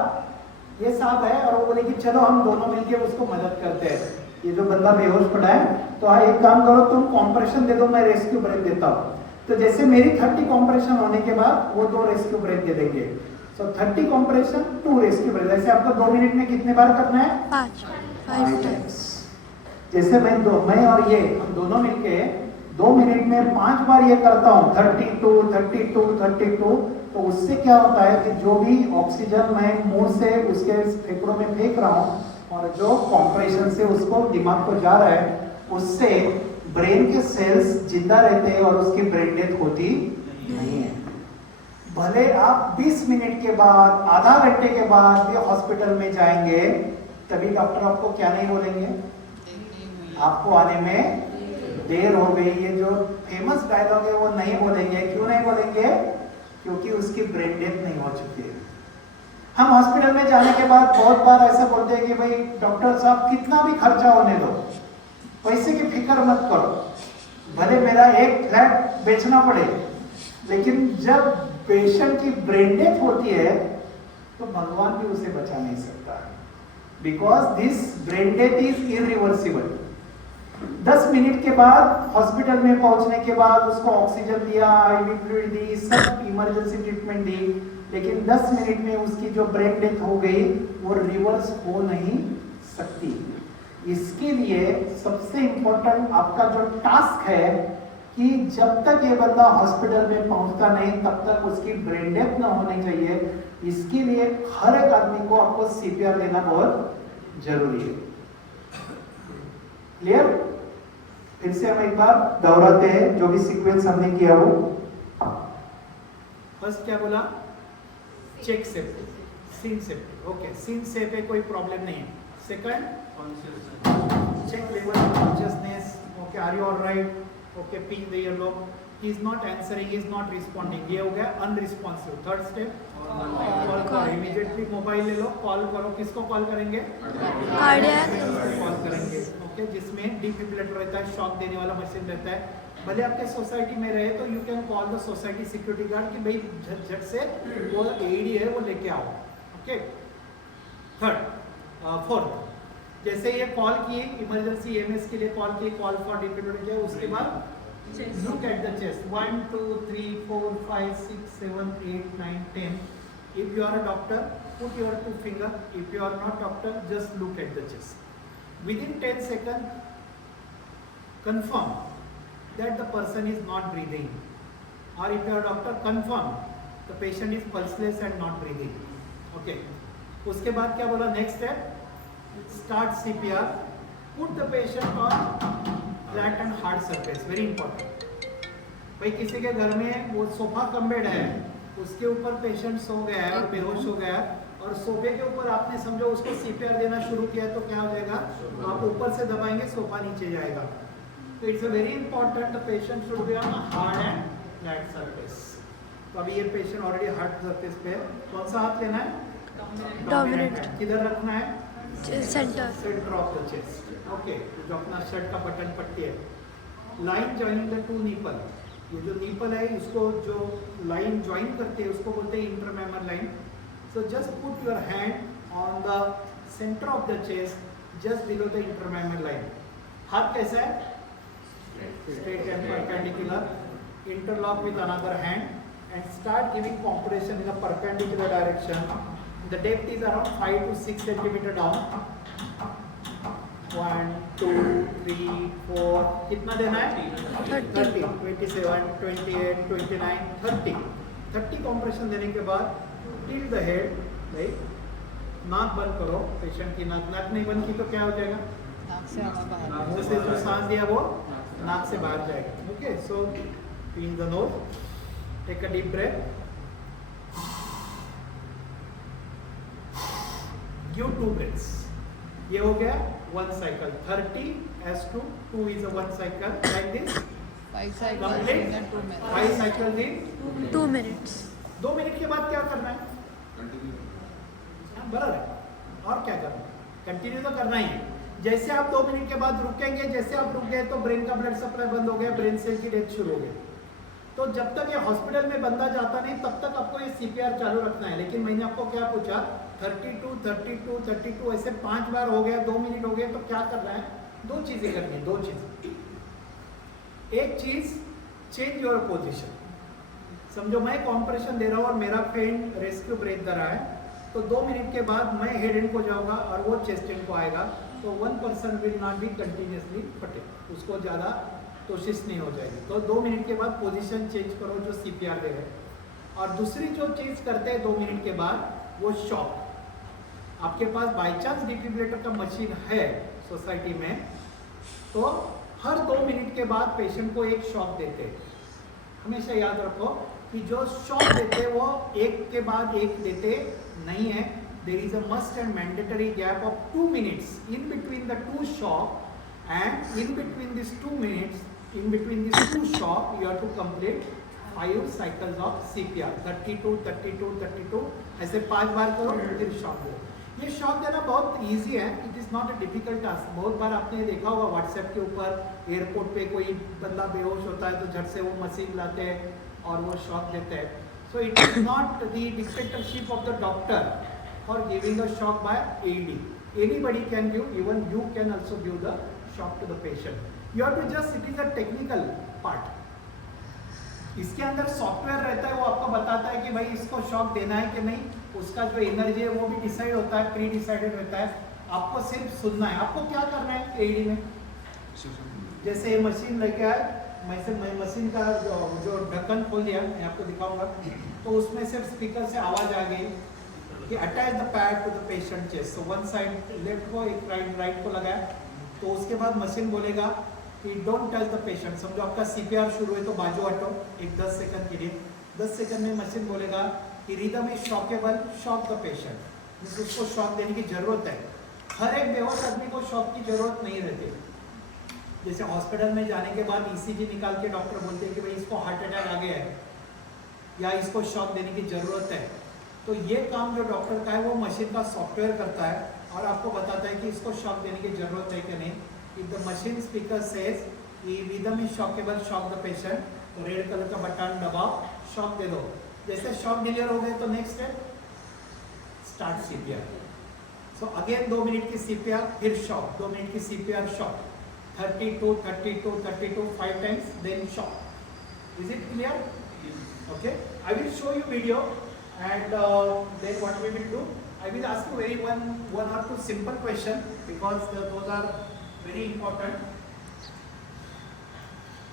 ये साहब है और वो बोले कि चलो हम दोनों मिलके उसको मदद करते हैं। ये जो बंदा बेहोश पड़ा है, तो एक काम करो, तुम कॉम्प्रेशन दे दो, मैं रेस्क्यू ब्रेथ देता हूँ। तो जैसे मेरी 30 कॉम्प्रेशन होने के बाद वो 2 रेस्क्यू ब्रेथ दे देंगे। सो 30 कॉम्प्रेशन 2 रेस्क्यू ब्रेथ। ऐसे आपको 2 मिनट में कितने बार करना है? 5 टाइम्स। जैसे मैं और ये हम दोनों मिलके 2 मिनट में 5 बार ये करता हूँ, 32 32 32, तो उससे क्या होता है कि जो भी ऑक्सीजन मैं मुंह से उसके फेफड़ों में फेंक रहा हूँ और जो कॉम्प्रेशन से उसको दिमाग को जा रहा है, उससे ब्रेन के सेल्स जिंदा रहते हैं और उसकी ब्रेन डेथ होती नहीं है। भले आप 20 मिनट के बाद, आधा घंटे के बाद भी हॉस्पिटल में जाएंगे, तभी डॉक्टर आपको क्या नहीं बोलेंगे? आपको आने में देर हो गई। ये जो फेमस डायलॉग है वो नहीं बोलेंगे। क्यों नहीं बोलेंगे? क्योंकि उसकी ब्रेन डेथ नहीं हो चुकी है। हम हॉस्पिटल में जाने के बाद बहुत बार ऐसा बोलते हैं कि भाई डॉक्टर साहब कितना भी खर्चा होने दो, पैसे की फिक्र मत करो, भले मेरा एक फ्लैट बेचना पड़े, लेकिन जब पेशेंट की ब्रेन डेथ होती है तो भगवान भी उसे बचा नहीं सकता, because this brain death is irreversible. 10 minute के बाद हॉस्पिटल में पहुंचने के बाद उसको ऑक्सीजन दिया, आईवी फ्लूइड दी, सब इमरजेंसी ट्रीटमेंट दी, लेकिन 10 मिनट में उसकी जो ब्रेन डेथ हो गई वो रिवर्स हो नहीं सकती। इसके लिए सबसे इंपॉर्टेंट आपका जो टास्क है कि जब तक ये बंदा हॉस्पिटल में पहुंचता नहीं तब तक उसकी ब्रेन डेथ ना होनी चाहिए। इसके लिए हर एक आदमी को आपको सीपीआर देना बहुत जरूरी है। क्लियर? फिर से हम एक बार दोहराते हैं जो भी सीक्वेंस हमने किया वो। फर्स्ट क्या बोला? Check safety, scene safety. Okay, scene safe है, कोई प्रॉब्लम नहीं है। Second, check level of consciousness. Okay, are you all right? Okay, ping the yellow. He is not answering, he is not responding. ये हो गया unresponsive. Third step, call करो, immediately mobile ले लो, call करो। किसको कॉल करेंगे? Cardiac. कॉल करेंगे। Okay, जिसमें डिफिब्रिलेटर रहता है, शॉक देने वाला मशीन रहता है। भले आपके सोसाइटी में रहे तो you can call the society security guard कि भाई झट से वो एडी है वो लेके आओ। ओके, फोर्थ, जैसे ये कॉल किए इमरजेंसी एमएस के लिए कॉल किए, कॉल फॉर डिफिब्रिलेटर किया, उसके बाद look at the chest. 1 2 3 4 5 6 7 8 9 10। If you are a doctor, put your 2 finger. If you are not doctor, just look at the chest. Within 10 seconds, confirm that the person is not breathing. Or if you are a doctor, confirm the patient is pulseless and not breathing. Okay. उसके बाद क्या बोला? Next step, start CPR. Put the patient on flat and hard surface. Very important. भाई किसी के घर में वो सोफा कम बेड है, उसके ऊपर पेशेंट सो गया है और बेहोश हो गया है, और सोफे के ऊपर आपने समझो उसको CPR देना शुरू किया तो क्या हो जाएगा? आप ऊपर से दबाएंगे, सोफा नीचे जाएगा। तो it's a very important, the patient should be on hard and flat surface. तो अभी ये पेशेंट ऑलरेडी हार्ड सरफेस पे, कौन सा हाथ लेना है? Dominant. किधर रखना है? Center. Centre of the chest. Okay, जो अपना शर्ट का बटन पट्टी है, लाइन जॉइनिंग द 2 नीपल। ये जो नीपल है इसको जो लाइन ज्वाइन करते हैं उसको बोलते हैं intermammary line. So just put your hand on the centre of the chest just below the intermammary line. हाथ कैसा है? Straight and perpendicular. Interlock with another hand and start giving compression in a perpendicular direction. The depth is around 5 to 6 centimeter down. 1 2 3 4 कितना देना है? 30 27 28 29 30 compression देने के बाद tilt the head, right? नाक बंद करो, पेशेंट की नाक नहीं बंद की तो क्या हो जाएगा? मुंह से जो सांस दिया वो नाक से बाहर जाएगा। Okay, so in the nose, take a deep breath, give 2 breaths. ये हो गया 1 cycle. 30 as to 2 is a 1 cycle. Like this. 5 cycles Complete. in 2 minutes. 5 cycles in 2 minutes. 2 minute के बाद क्या करना है? कंटिन्यू बराबर है। और क्या करना है? कंटिन्यू तो करना ही है। जैसे आप 2 मिनट के बाद रुकेंगे, जैसे आप रुक गए तो ब्रेन का ब्लड सप्लाई बंद हो गया, ब्रेन सेल की डेथ शुरू हो गई। तो जब तक ये हॉस्पिटल में बंदा जाता नहीं तब तक आपको ये सीपीआर चालू रखना है। लेकिन मैंने आपको क्या पूछा? 32 32 32 ऐसे 5 बार हो गया, 2 मिनट हो गए, तो क्या करना है? 2 चीजें करनी है। 2 चीजें। एक चीज, चेंज योर पोजीशन। समझो मैं कॉम्प्रेशन दे रहा हूँ और मेरा फ्रेंड रेस्क्यू ब्रेथ दे रहा है, तो 2 मिनट के बाद मैं हेड एंड को जाऊंगा और वो चेस्ट एंड को आएगा, तो 1% विल नॉट बी कंटिन्यूसली फटे, उसको ज़्यादा कोशिश नहीं हो जाएगी। तो 2 मिनट के बाद पोजीशन चेंज करो जो सीपीआर दे रहे। और दूसरी जो चीज़ करते हैं 2 मिनट के बाद, वो शॉक। आपके पास बाई चांस डिफिब्रिलेटर का मशीन है सोसाइटी में, तो हर 2 मिनट के बाद पेशेंट को एक शॉक देते हैं। हमेशा याद रखो कि जो शॉक देते वो एक के बाद एक देते नहीं है। There is a must and mandatory gap of 2 minutes in between the 2 shock, and in between these 2 minutes, in between these 2 shock, you have to complete 5 cycles of CPR, 32 32 32 ऐसे 5 बार करो, फिर शॉक दो। ये शॉक देना बहुत easy है, it is not a difficult task. बहुत बार आपने देखा होगा व्हाट्सएप के ऊपर, एयरपोर्ट पे कोई बंदा बेहोश होता है तो झट से वो मशीन लाते हैं और वो शॉक देते हैं। So it is not the dictatorship of the doctor for giving the shock by AED. Anybody can give, even you can also give the shock to the patient. You have to just, it is a technical part. इसके अंदर software रहता है, वो आपको बताता है कि भाई इसको शॉक देना है कि नहीं, उसका जो एनर्जी है वो भी डिसाइड होता है, प्री डिसाइडेड रहता है, आपको सिर्फ सुनना है। आपको क्या करना है एडी में, जैसे ये मशीन लेके आए, मैं मशीन का जो ढक्कन खोल दिया, मैं आपको दिखाऊंगा, तो उसमें सिर्फ स्पीकर से आवाज़ आ गई कि attach the pad to the patient chest. So one side left को, एक राइट को लगाया, तो उसके बाद मशीन बोलेगा कि डोंट टच द पेशेंट। समझो आपका सीपीआर शुरू है तो बाजू हटो एक 10 सेकंड के लिए। 10 सेकंड में मशीन बोलेगा कि rhythm is shockable, shock the patient. उसको शॉक देने की जरूरत है। हर एक बेहोश आदमी को शॉक की जरूरत नहीं रहती। जैसे हॉस्पिटल में जाने के बाद ईसीजी निकाल के डॉक्टर बोलते हैं कि भाई इसको हार्ट अटैक आ गया है या इसको शॉक देने की जरूरत है, तो ये काम जो डॉक्टर का है वो मशीन का सॉफ्टवेयर करता है और आपको बताता है कि इसको शॉक देने की जरूरत है कि नहीं। If the machine speaker says कि rhythm is shockable, shock the patient, तो रेड कलर का बटन दबाओ, शॉक दे दो। जैसे शॉक डिलीवर हो गए तो next step start CPR. So again 2 minute की सीपीआर, फिर शॉक, 2 मिनट की CPR, shock, 32, 32, 32, 5 times, then shock. Is it clear? Okay. I will show you video and then what we will do, I will ask you one or two simple question because those are very important.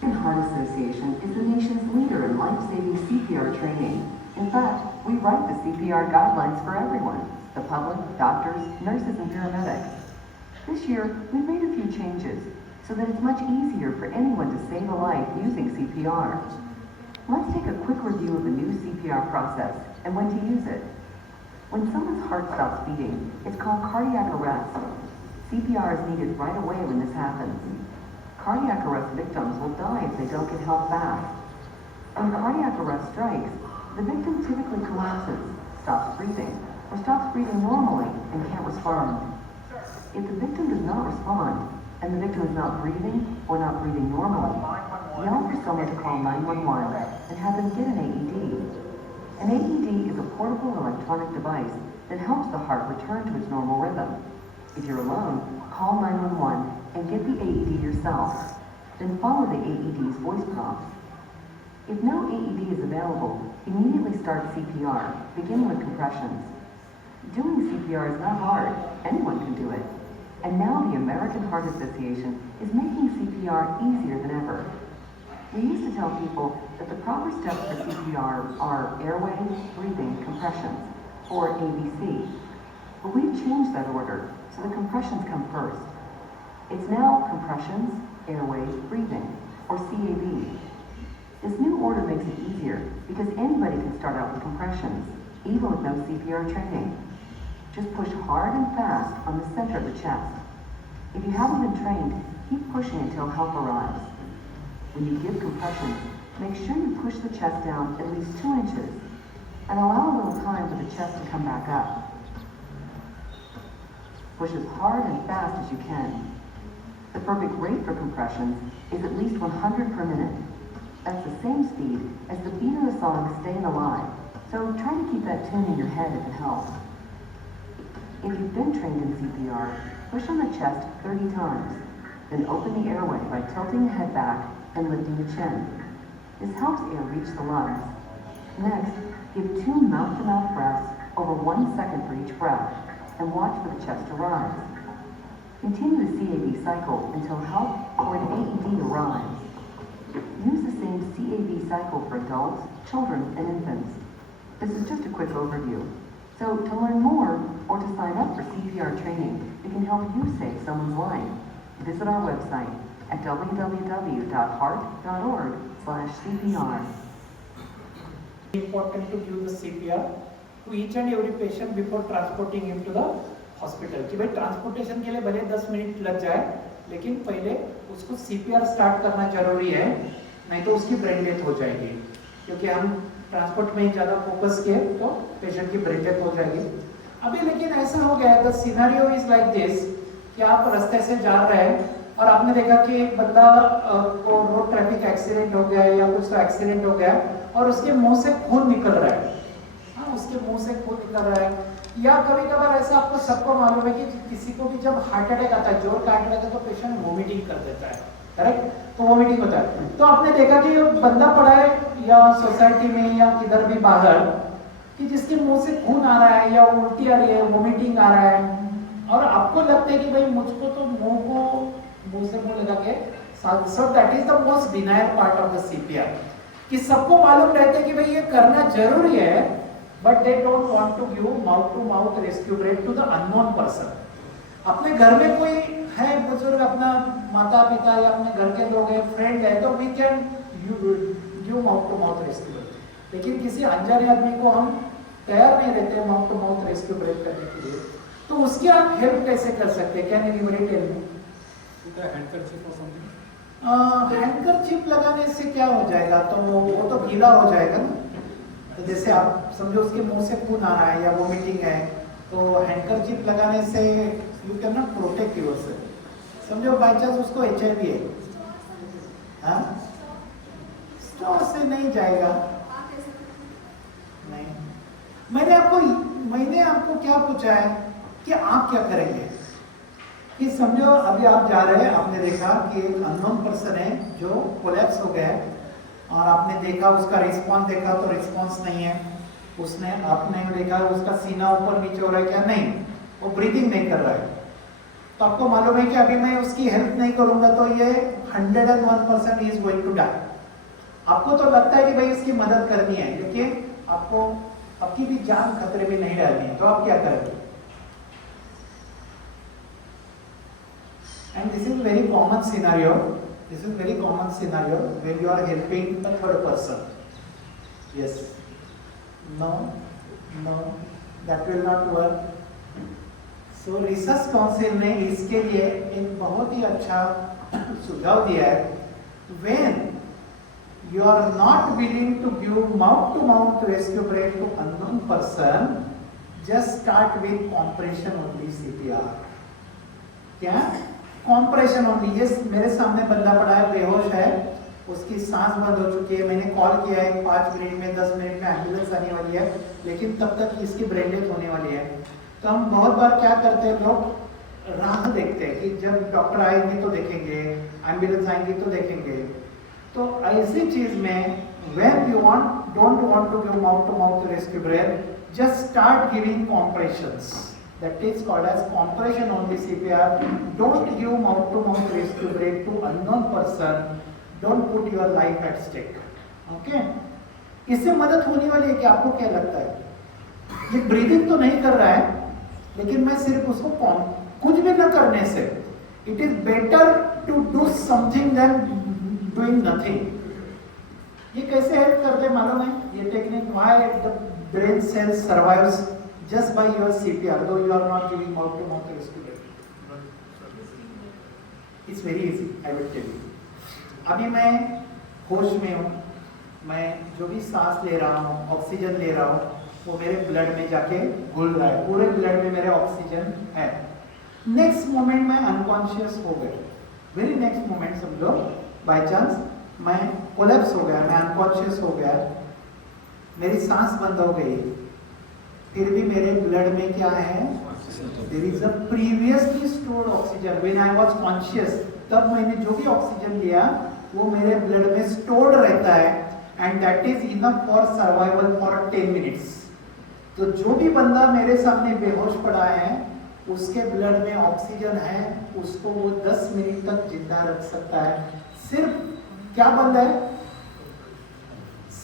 American Heart Association is the nation's leader in life-saving CPR training. In fact, we write the CPR guidelines for everyone, the public, doctors, nurses, and paramedics. This year, we've made a few changes so that it's much easier for anyone to save a life using CPR. Let's take a quick review of the new CPR process and when to use it. When someone's heart stops beating, it's called cardiac arrest. CPR is needed right away when this happens. Cardiac arrest victims will die if they don't get help fast. When cardiac arrest strikes, the victim typically collapses, stops breathing, or stops breathing normally and can't respond. If the victim does not respond, and the victim is not breathing or not breathing normally, yell for someone to call 911 and have them get an AED. An AED is a portable electronic device that helps the heart return to its normal rhythm. If you're alone, call 911 and get the AED yourself. Then follow the AED's voice prompts. If no AED is available, immediately start CPR, beginning with compressions. Doing CPR is not hard. Anyone can do it. And now the American Heart Association is making CPR easier than ever. We used to tell people that the proper steps for CPR are airway, breathing, compressions, or ABC. But we've changed that order, so the compressions come first. It's now compressions, airway, breathing, or CAB. This new order makes it easier because anybody can start out with compressions, even with no CPR training. Just push hard and fast on the center of the chest. If you haven't been trained, keep pushing until help arrives. When you give compressions, make sure you push the chest down at least 2 inches and allow a little time for the chest to come back up. Push as hard and fast as you can. The perfect rate for compressions is at least 100 per minute. That's the same speed as the beat of the song Staying Alive, so try to keep that tune in your head if it helps. If you've been trained in CPR, push on the chest 30 times, then open the airway by tilting the head back and lifting the chin. This helps air reach the lungs. Next, give 2 mouth-to-mouth breaths over 1 second for each breath, and watch for the chest to rise. Continue the CAB cycle until help or an AED arrives. Use the same CAB cycle for adults, children, and infants. This is just a quick overview. So to learn more or to sign up for CPR training that can help you save someone's life, visit our website at www.heart.org/CPR. Important to give the CPR to each and every patient before transporting him to the hospital. कि भाई transportation के लिए भले 10 minute लग जाए, लेकिन पहले उसको CPR स्टार्ट करना जरूरी है, नहीं तो उसकी ब्रेन डेथ हो जाएगी। क्योंकि हम ट्रांसपोर्ट में ज़्यादा फोकस किए तो पेशेंट की ब्रेन डेथ हो जाएगी। अभी लेकिन ऐसा हो गया है, the scenario is like this कि आप रास्ते से जा रहे हैं और आपने देखा कि एक बंदा को रोड ट्रैफिक एक्सीडेंट हो गया है या कुछ एक्सीडेंट हो गया है और उसके मुंह से खून निकल रहा है। हाँ, उसके मुंह से खून निकल रहा है या कभी कभार ऐसा आपको सबको मालूम है कि किसी को भी जब हार्ट अटैक आता है, जोर का हार्ट अटैक आता है, तो पेशेंट वोमिटिंग कर देता है, करेक्ट? तो वोमिटिंग होता है। तो आपने देखा कि बंदा पड़ा है या सोसाइटी में या किधर भी बाहर, कि जिसके मुंह से खून आ रहा है या उल्टी आ रही है, वोमिटिंग आ रहा है, और आपको लगता है कि भाई मुझको तो मुंह से मुंह लगा के, so that is the most denial part of the CPR, कि सबको मालूम रहता है कि भाई ये करना जरूरी है, but they don't want to give mouth to mouth rescue breath to the unknown person. अपने घर में कोई है बुजुर्ग, अपना माता पिता या अपने घर के लोग हैं, फ्रेंड है, तो we can give mouth to mouth rescue breath. लेकिन किसी अनजाने आदमी को हम तैयार नहीं रहते mouth to mouth rescue breath करने के लिए, तो उसकी आप हेल्प कैसे कर सकते हैं? Can anybody tell me? Handkerchief लगाने से क्या हो जाएगा? तो वो तो गीला हो जाएगा ना। तो जैसे आप समझो उसके मुंह से खून आ रहा है या वोमिटिंग है, तो हैंकरचिप लगाने से you can not protect yourself. समझो बाय चांस उसको HIV है, हाँ, स्ट्रॉ से नहीं जाएगा। नहीं, मैंने आपको क्या पूछा है कि आप क्या करेंगे? कि समझो अभी आप जा रहे हैं, आपने देखा कि एक अननोन पर्सन है जो कोलैप्स हो गया है, और आपने देखा उसका रिस्पॉन्स देखा तो रिस्पॉन्स नहीं है, आपने देखा उसका सीना ऊपर नीचे हो रहा है क्या? नहीं, वो ब्रीथिंग नहीं कर रहा है। तो आपको मालूम है कि अभी मैं उसकी हेल्प नहीं करूंगा तो ये 101% इज गोइंग टू डाई। आपको तो लगता है कि भाई इसकी मदद करनी है, लेकिन आपको आपकी भी जान खतरे में नहीं डालनी है, तो आप क्या करेंगे? And this is very common scenario. This is very common scenario when you are helping the third person. Yes. No. That will not work. So research council ने इसके लिए एक बहुत ही अच्छा सुझाव दिया है। When you are not willing to give mouth-to-mouth rescue breath to unknown person, just start with compression only CPR. क्या? Compression only. ये मेरे सामने बंदा पड़ा है, बेहोश है, उसकी सांस बंद हो चुकी है, मैंने कॉल किया है 5 मिनट में 10 मिनट में एम्बुलेंस आने वाली है, लेकिन तब तक इसकी ब्रेन डेथ होने वाली है। तो हम बहुत बार क्या करते हैं, लोग राह देखते हैं कि जब डॉक्टर आएंगे तो देखेंगे, एम्बुलेंस आएंगे तो देखेंगे। तो ऐसी चीज में when you don't want to give mouth to mouth rescue breath, just start giving compressions. That is called as compression only CPR. Don't give mouth to mouth rescue breath to unknown person. Don't put your life at stake. Okay? इससे मदद होने वाली है कि आपको क्या लगता है? ये ब्रीदिंग तो नहीं कर रहा है, लेकिन मैं सिर्फ उसको कुछ भी न करने से, it is better to do something than doing nothing. ये कैसे हेल्प करते हैं मालूम है? ये technique why the brain cells survives just by your CPR, though you are not giving mouth to mouth rescue breath. It's very easy, I will tell you. अभी मैं होश में हूँ, मैं जो भी सांस ले रहा हूँ, ऑक्सीजन ले रहा हूँ, वो मेरे ब्लड में जाके घुल रहा है, पूरे ब्लड में मेरे ऑक्सीजन है। नेक्स्ट मोमेंट मैं अनकॉन्शियस हो गया, वेरी नेक्स्ट मोमेंट समझो बाय चांस मैं कोलैप्स हो गया, मैं अनकॉन्शियस हो गया, मेरी सांस बंद हो गई, फिर भी मेरे ब्लड में क्या है? There is a previously stored oxygen when I was conscious. तब मैंने जो भी ऑक्सीजन लिया वो मेरे ब्लड में स्टोर्ड रहता है, and that is enough for survival for 10 minutes. तो जो भी बंदा मेरे सामने बेहोश पड़ा है, उसके ब्लड में ऑक्सीजन है, उसको वो 10 मिनट तक जिंदा रख सकता है। सिर्फ क्या बंद है?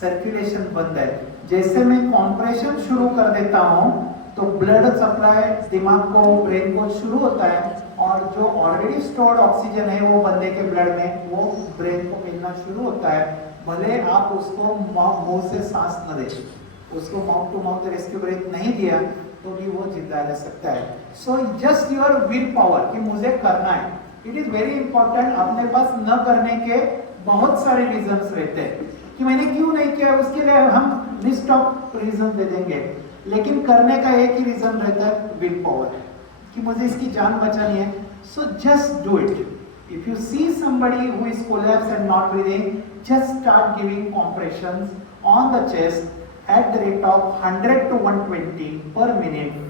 सर्कुलेशन बंद है। जैसे मैं कॉम्प्रेशन शुरू कर देता हूं तो ब्लड सप्लाई दिमाग को, ब्रेन को शुरू होता है, और जो ऑलरेडी स्टोर्ड ऑक्सीजन है वो बंदे के ब्लड में वो ब्रेन को मिलना शुरू होता है। भले आप उसको मुंह से सांस न दें, उसको mouth to mouth rescue breath नहीं दिया तो भी वो जिंदा रह सकता है। So just your will power कि मुझे करना है, इट इज वेरी इंपॉर्टेंट। अपने पास न करने के बहुत सारे रीजंस रहते हैं कि मैंने क्यों नहीं किया, उसके लिए हम लिस्ट ऑफ रीजन दे देंगे, लेकिन करने का एक ही रीजन रहता है, विल पावर, कि मुझे इसकी जान बचानी है। So just do it. If you see somebody who is collapsed and not breathing, just start giving compressions on the chest at the rate of 100 to 120 per minute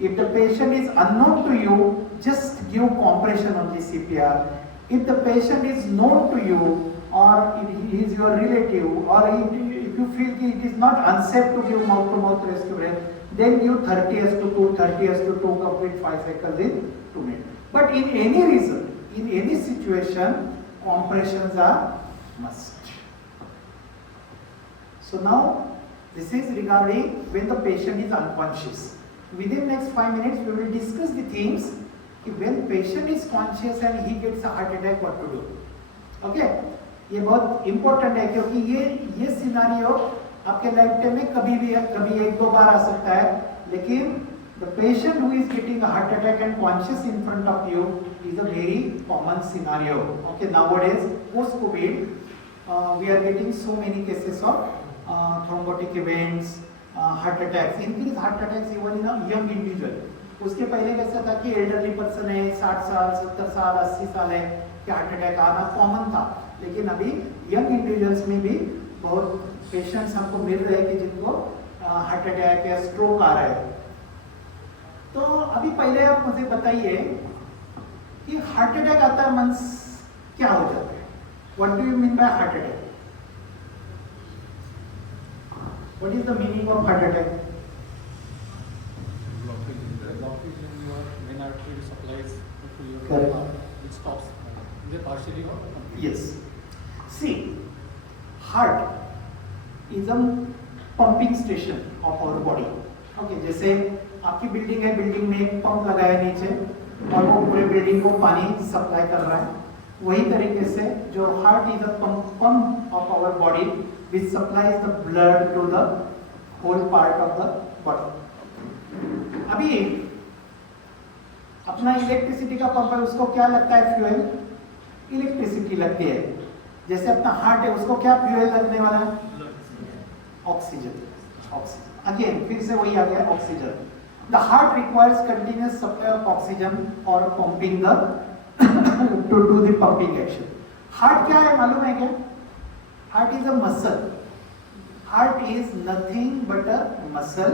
If the patient is unknown to you, just give compression on the CPR. If the patient is known to you, or if he is your relative, or if you feel it is not unsafe to give mouth-to-mouth rescue breath, then give 30:2, 30:2, complete 5 cycles in 2 minutes. But in any reason, in any situation, compressions are must. So now, this is regarding when the patient is unconscious. Within next 5 minutes, we will discuss the themes. When patient is conscious and he gets a heart attack, what to do? Okay? ये बहुत important है क्योंकि ये scenario आपके life time में कभी 1-2 बार आ सकता है, लेकिन the patient who is getting a heart attack and conscious in front of you is a very common scenario. Okay, nowadays post-COVID, we are getting so many cases of thrombotic events, heart attacks, increased heart attacks even in a young individual. उसके पहले कैसा था कि elderly person है, 60 साल, 70 साल, 80 साल है कि हार्ट अटैक आना कॉमन था, लेकिन अभी यंग इंडिविजुअल्स में भी बहुत पेशेंट्स हमको मिल रहे हैं कि जिनको हार्ट अटैक या स्ट्रोक आ रहा है। तो अभी पहले आप मुझे बताइए कि हार्ट अटैक आता है मींस क्या हो जाता है? What do you mean by heart attack? What is the meaning of heart attack? blockage in your main artery supplies to your Correct. heart. It stops. Is it partially or completely? Yes. See, heart is a pumping station of our body. Okay, जैसे आपकी building है, building में एक pump लगाया है नीचे और वो पूरे बिल्डिंग को पानी सप्लाई कर रहा है, वही तरीके से जो heart is a pump of our body which supplies the blood to the whole part of the body. अभी अपना इलेक्ट्रिसिटी का पंप है, उसको क्या लगता है? फ्यूल, इलेक्ट्रिसिटी लगती है। जैसे अपना हार्ट है, उसको क्या फ्यूल लगने वाला है? ऑक्सीजन। ऑक्सीजन अगेन फिर से वही आ गया, oxygen. The heart requires continuous supply of oxygen और pumping the to do the pumping action. Heart क्या है मालूम है क्या? Heart is a muscle. Heart is nothing but a muscle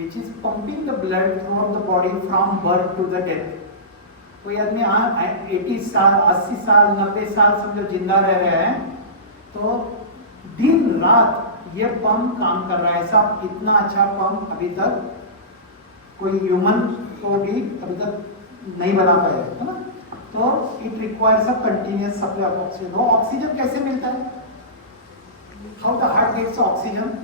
which is pumping the blood throughout the body from birth to the death. कोई आदमी 80 साल, 80 साल, 90 साल समझो जिंदा रह रहे हैं, तो दिन रात ये पंप काम कर रहा है। ऐसा इतना अच्छा पंप अभी तक कोई ह्यूमन को भी अभी तक नहीं बना पाया है ना? तो it requires a continuous supply of oxygen. वो ऑक्सीजन कैसे मिलता है? How the heart gets oxygen?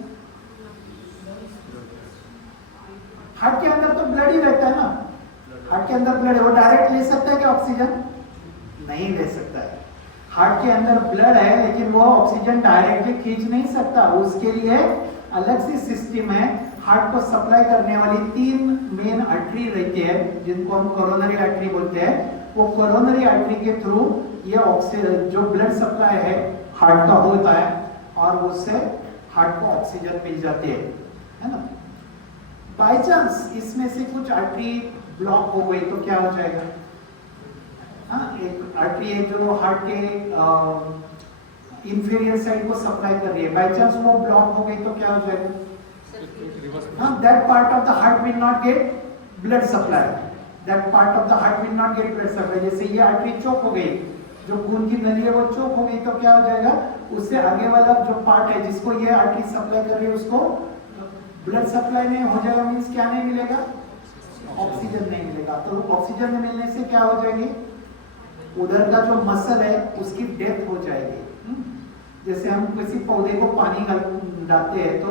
Heart के अंदर तो ब्लड ही रहता है ना, हार्ट के अंदर ब्लड है, वो डायरेक्ट ले सकता है क्या ऑक्सीजन? नहीं ले सकता है। हार्ट के अंदर ब्लड है लेकिन वो ऑक्सीजन डायरेक्टली खींच नहीं सकता, उसके लिए अलग सी सिस्टम है। हार्ट को सप्लाई करने वाली 3 मेन आर्टरी रहती है जिनको हम कोरोनरी आर्टरी बोलते हैं। वो कोरोनरी आर्टरी के थ्रू ये ऑक्सीजन जो ब्लड सप्लाई है हार्ट का होता है और उससे हार्ट को ऑक्सीजन मिल जाती है ना? बाई चांस इसमें से कुछ आर्टरी ब्लॉक हो गई तो क्या हो जाएगा? हाँ, एक आर्टरी है जो हार्ट के इंफीरियर साइड को सप्लाई कर रही है, बाई चांस वो ब्लॉक हो गई तो क्या हो जाएगा? हाँ, that part of the heart will not gate blood supply. That part of the heart will not gate blood supply. जैसे ये आर्टरी चोक हो गई, जो खून की नली है वो चोक हो गई तो क्या हो जाएगा? उससे आगे वाला जो पार्ट है जिसको ये आर्टरी सप्लाई कर रही है उसको ब्लड सप्लाई नहीं हो जाएगा, मीन्स क्या नहीं मिलेगा? ऑक्सीजन नहीं मिलेगा। तो ऑक्सीजन नहीं मिलने से क्या हो जाएगी? उधर का जो मसल है उसकी डेथ हो जाएगी। जैसे हम किसी पौधे को पानी डालते हैं तो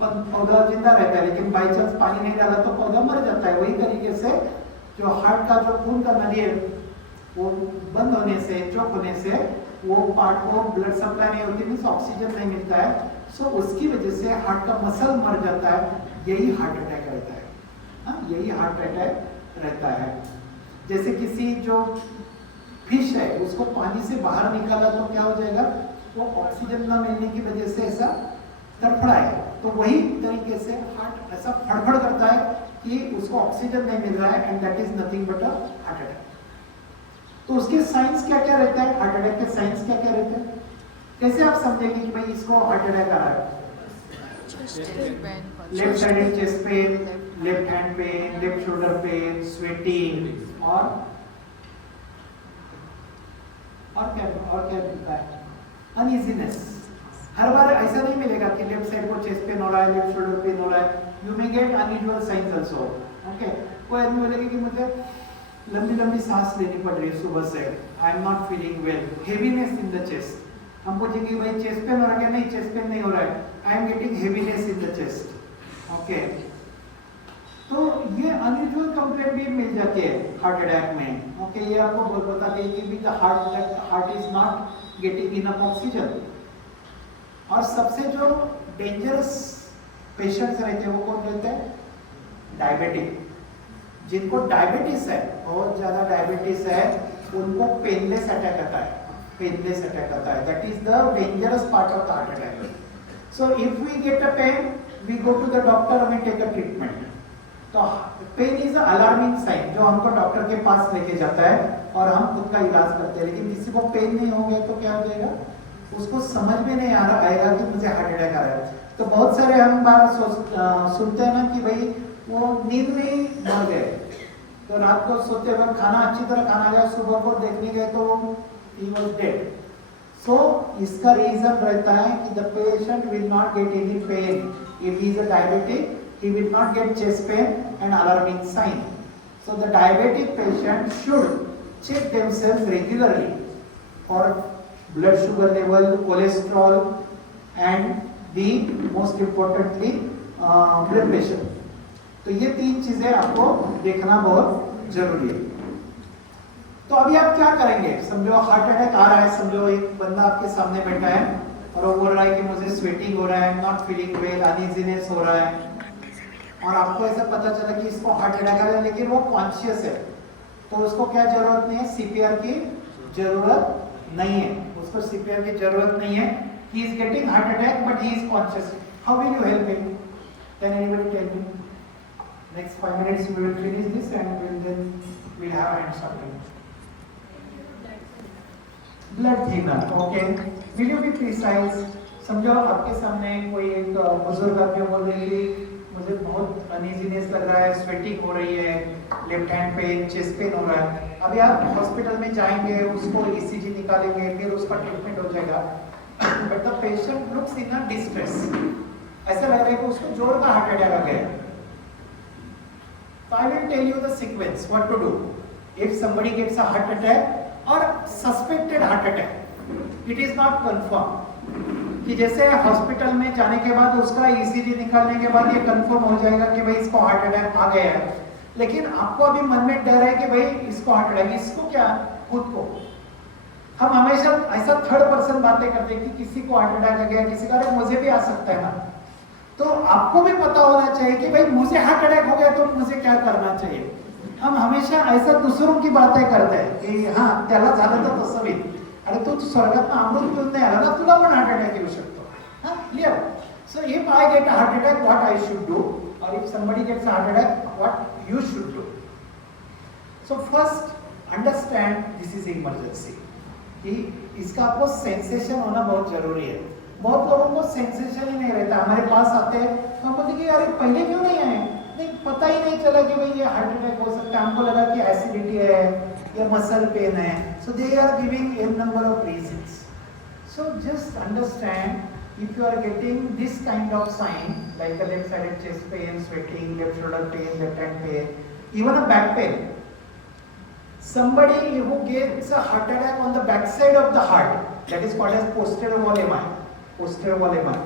पौधा जिंदा रहता है, लेकिन बाई चांस पानी नहीं डाला तो पौधा मर जाता है। वही तरीके से जो हार्ट का जो खून का नली है वो बंद होने से, चौक होने से वो पार्ट को ब्लड सप्लाई नहीं होती, मीन्स ऑक्सीजन नहीं मिलता है। सो उसकी वजह से हार्ट का मसल मर जाता है। यही हार्ट अटैक रहता है। हाँ, यही हार्ट अटैक रहता है। जैसे किसी जो फिश है उसको पानी से बाहर निकाला तो क्या हो जाएगा? वो ऑक्सीजन न मिलने की वजह से ऐसा तड़फड़ा है। तो वही तरीके से हार्ट ऐसा फड़फड़ करता है कि उसको ऑक्सीजन नहीं मिल रहा है, and that is nothing but a heart attack. तो उसके साइंस क्या क्या रहता है? हार्ट अटैक के साइंस क्या क्या रहते हैं? कैसे आप समझेंगे कि भाई इसको हार्ट अटैक आ रहा है? Left sided chest pain, left hand pain, left shoulder pain, sweating और क्या मिलता है? अनइजीनेस। हर बार ऐसा नहीं मिलेगा कि लेफ्ट साइड को चेस्ट पेन हो रहा है, लेफ्ट शोल्डर पेन हो रहा है। You may gate unusual science also. Okay, कोई आदमी बोलेगा कि मुझे लंबी लंबी सांस लेनी पड़ रही है सुबह से, आई am not feeling well, heaviness in the chest. हम पूछेंगे भाई चेस्ट पेन हो रहा है? नहीं, चेस्ट पेन नहीं हो रहा है, I am getting heaviness in the chest. Okay, तो ये अनयूजुअल कंप्लेंट भी मिल जाती है हार्ट अटैक में। ओके, ये आपको बताते हैं कि the heart is not getting enough oxygen. और सबसे जो डेंजरस पेशेंट्स रहते हैं वो कौन रहते हैं? डायबिटिक। जिनको डायबिटीज है, बहुत ज्यादा डायबिटीज है, उनको पेनलेस अटैक आता है, पेनलेस अटैक आता है। That is the dangerous part of the heart attack. So if we get a pain, we go to the doctor, we take a treatment. तो पेन इज अलार्मिंग साइन जो हमको doctor के पास लेके जाता है और हम खुद का इलाज करते हैं। लेकिन किसी को पेन नहीं हो गया तो क्या हो जाएगा? उसको समझ में नहीं आएगा कि मुझे हार्ट अटैक आ रहा है। तो बहुत सारे हम बार सुनते हैं ना कि भाई वो नींद में ही मर गए, तो रात को सोते वक्त खाना अच्छी तरह खाना गया, सुबह को देखने गए तो ही वाज डेड। सो इसका रीजन रहता है कि the patient will not get any pen if he is a diabetic, he will not get chest pain and alarming sign. So the diabetic patient should check themselves regularly for blood sugar level, cholesterol, and the most importantly blood pressure. तो ये तीन चीजें आपको देखना बहुत जरूरी है। तो अभी आप क्या करेंगे? समझो हार्ट अटैक आ रहा है, समझो एक बंदा आपके सामने बैठा है और वो बोल रहा है कि मुझे स्वेटिंग हो रहा है, नॉट फीलिंग वेल, अनइजीनेस हो रहा है, और आपको ऐसा पता चला कि इसको हार्ट अटैक आ रहा है, लेकिन वो कॉन्शियस है, तो उसको क्या जरूरत नहीं है? सीपीआर की जरूरत नहीं है, उसको सीपीआर की जरूरत नहीं है। He is getting heart attack but he is conscious. How will you help him? Can anybody tell me? Next 5 minutes we will finish this and we'll have hand something. Blood thinner, okay. Will you be precise? समझो आपके सामने कोई एक बुजुर्ग आदमी बोल रही है मुझे बहुत अनइजीनेस लग रहा है, स्वेटिंग हो रही है, left hand pain, chest pain हो रहा है। अभी आप हॉस्पिटल में जाएंगे, उसको ईसीजी निकालेंगे, फिर उसका ट्रीटमेंट हो जाएगा, but the patient looks in a distress. ऐसा लग रहा है कि उसको जोर का हार्ट अटैक आ गया। So I will tell you the sequence what to do if somebody gets a heart attack or suspected heart attack. It is not confirmed. कि जैसे हॉस्पिटल में जाने के बाद उसका ईसीजी निकालने के बाद ये कंफर्म हो जाएगा कि भाई इसको हार्ट अटैक आ गया है, लेकिन आपको अभी मन में डर है कि भाई इसको हार्ट अटैक, इसको क्या? खुद को। हम हमेशा ऐसा थर्ड पर्सन बातें करते हैं कि किसी को हार्ट अटैक आ गया, किसी का, अरे मुझे भी आ सकता है ना। तो आपको भी पता होना चाहिए कि भाई मुझे हार्ट अटैक हो गया तो मुझे क्या करना चाहिए। हम हमेशा ऐसा दूसरों की बातें करते हैं कि हाँ त्याला झालं तर तसं होईल, अरे तू स्वर्गात अमृत घेऊन नाही आला ना, तुला पण हार्ट अटॅक येऊ शकतो। हाँ, clear? So if I get heart attack what I should do, और if somebody gets heart attack what you should do. So first understand this is emergency, कि इसका आपको सेंसेशन होना बहुत जरूरी है। बहुत लोगों को सेंसेशन ही नहीं रहता, हमारे पास आते हैं तो हम बोलते कि अरे पहले क्यों नहीं आए, नहीं पता ही नहीं चला कि भाई ये हार्ट अटैक हो सकता है, हमको लगा कि एसिडिटी है या मसल पेन है। So they are giving n number of reasons. So just understand if you are getting this kind of sign like a left sided chest pain, sweating, left shoulder pain, left hand pain, even a back pain. Somebody who gets a heart attack on the back side of the heart, that is called as posterior wall MI. Posterior wall MI.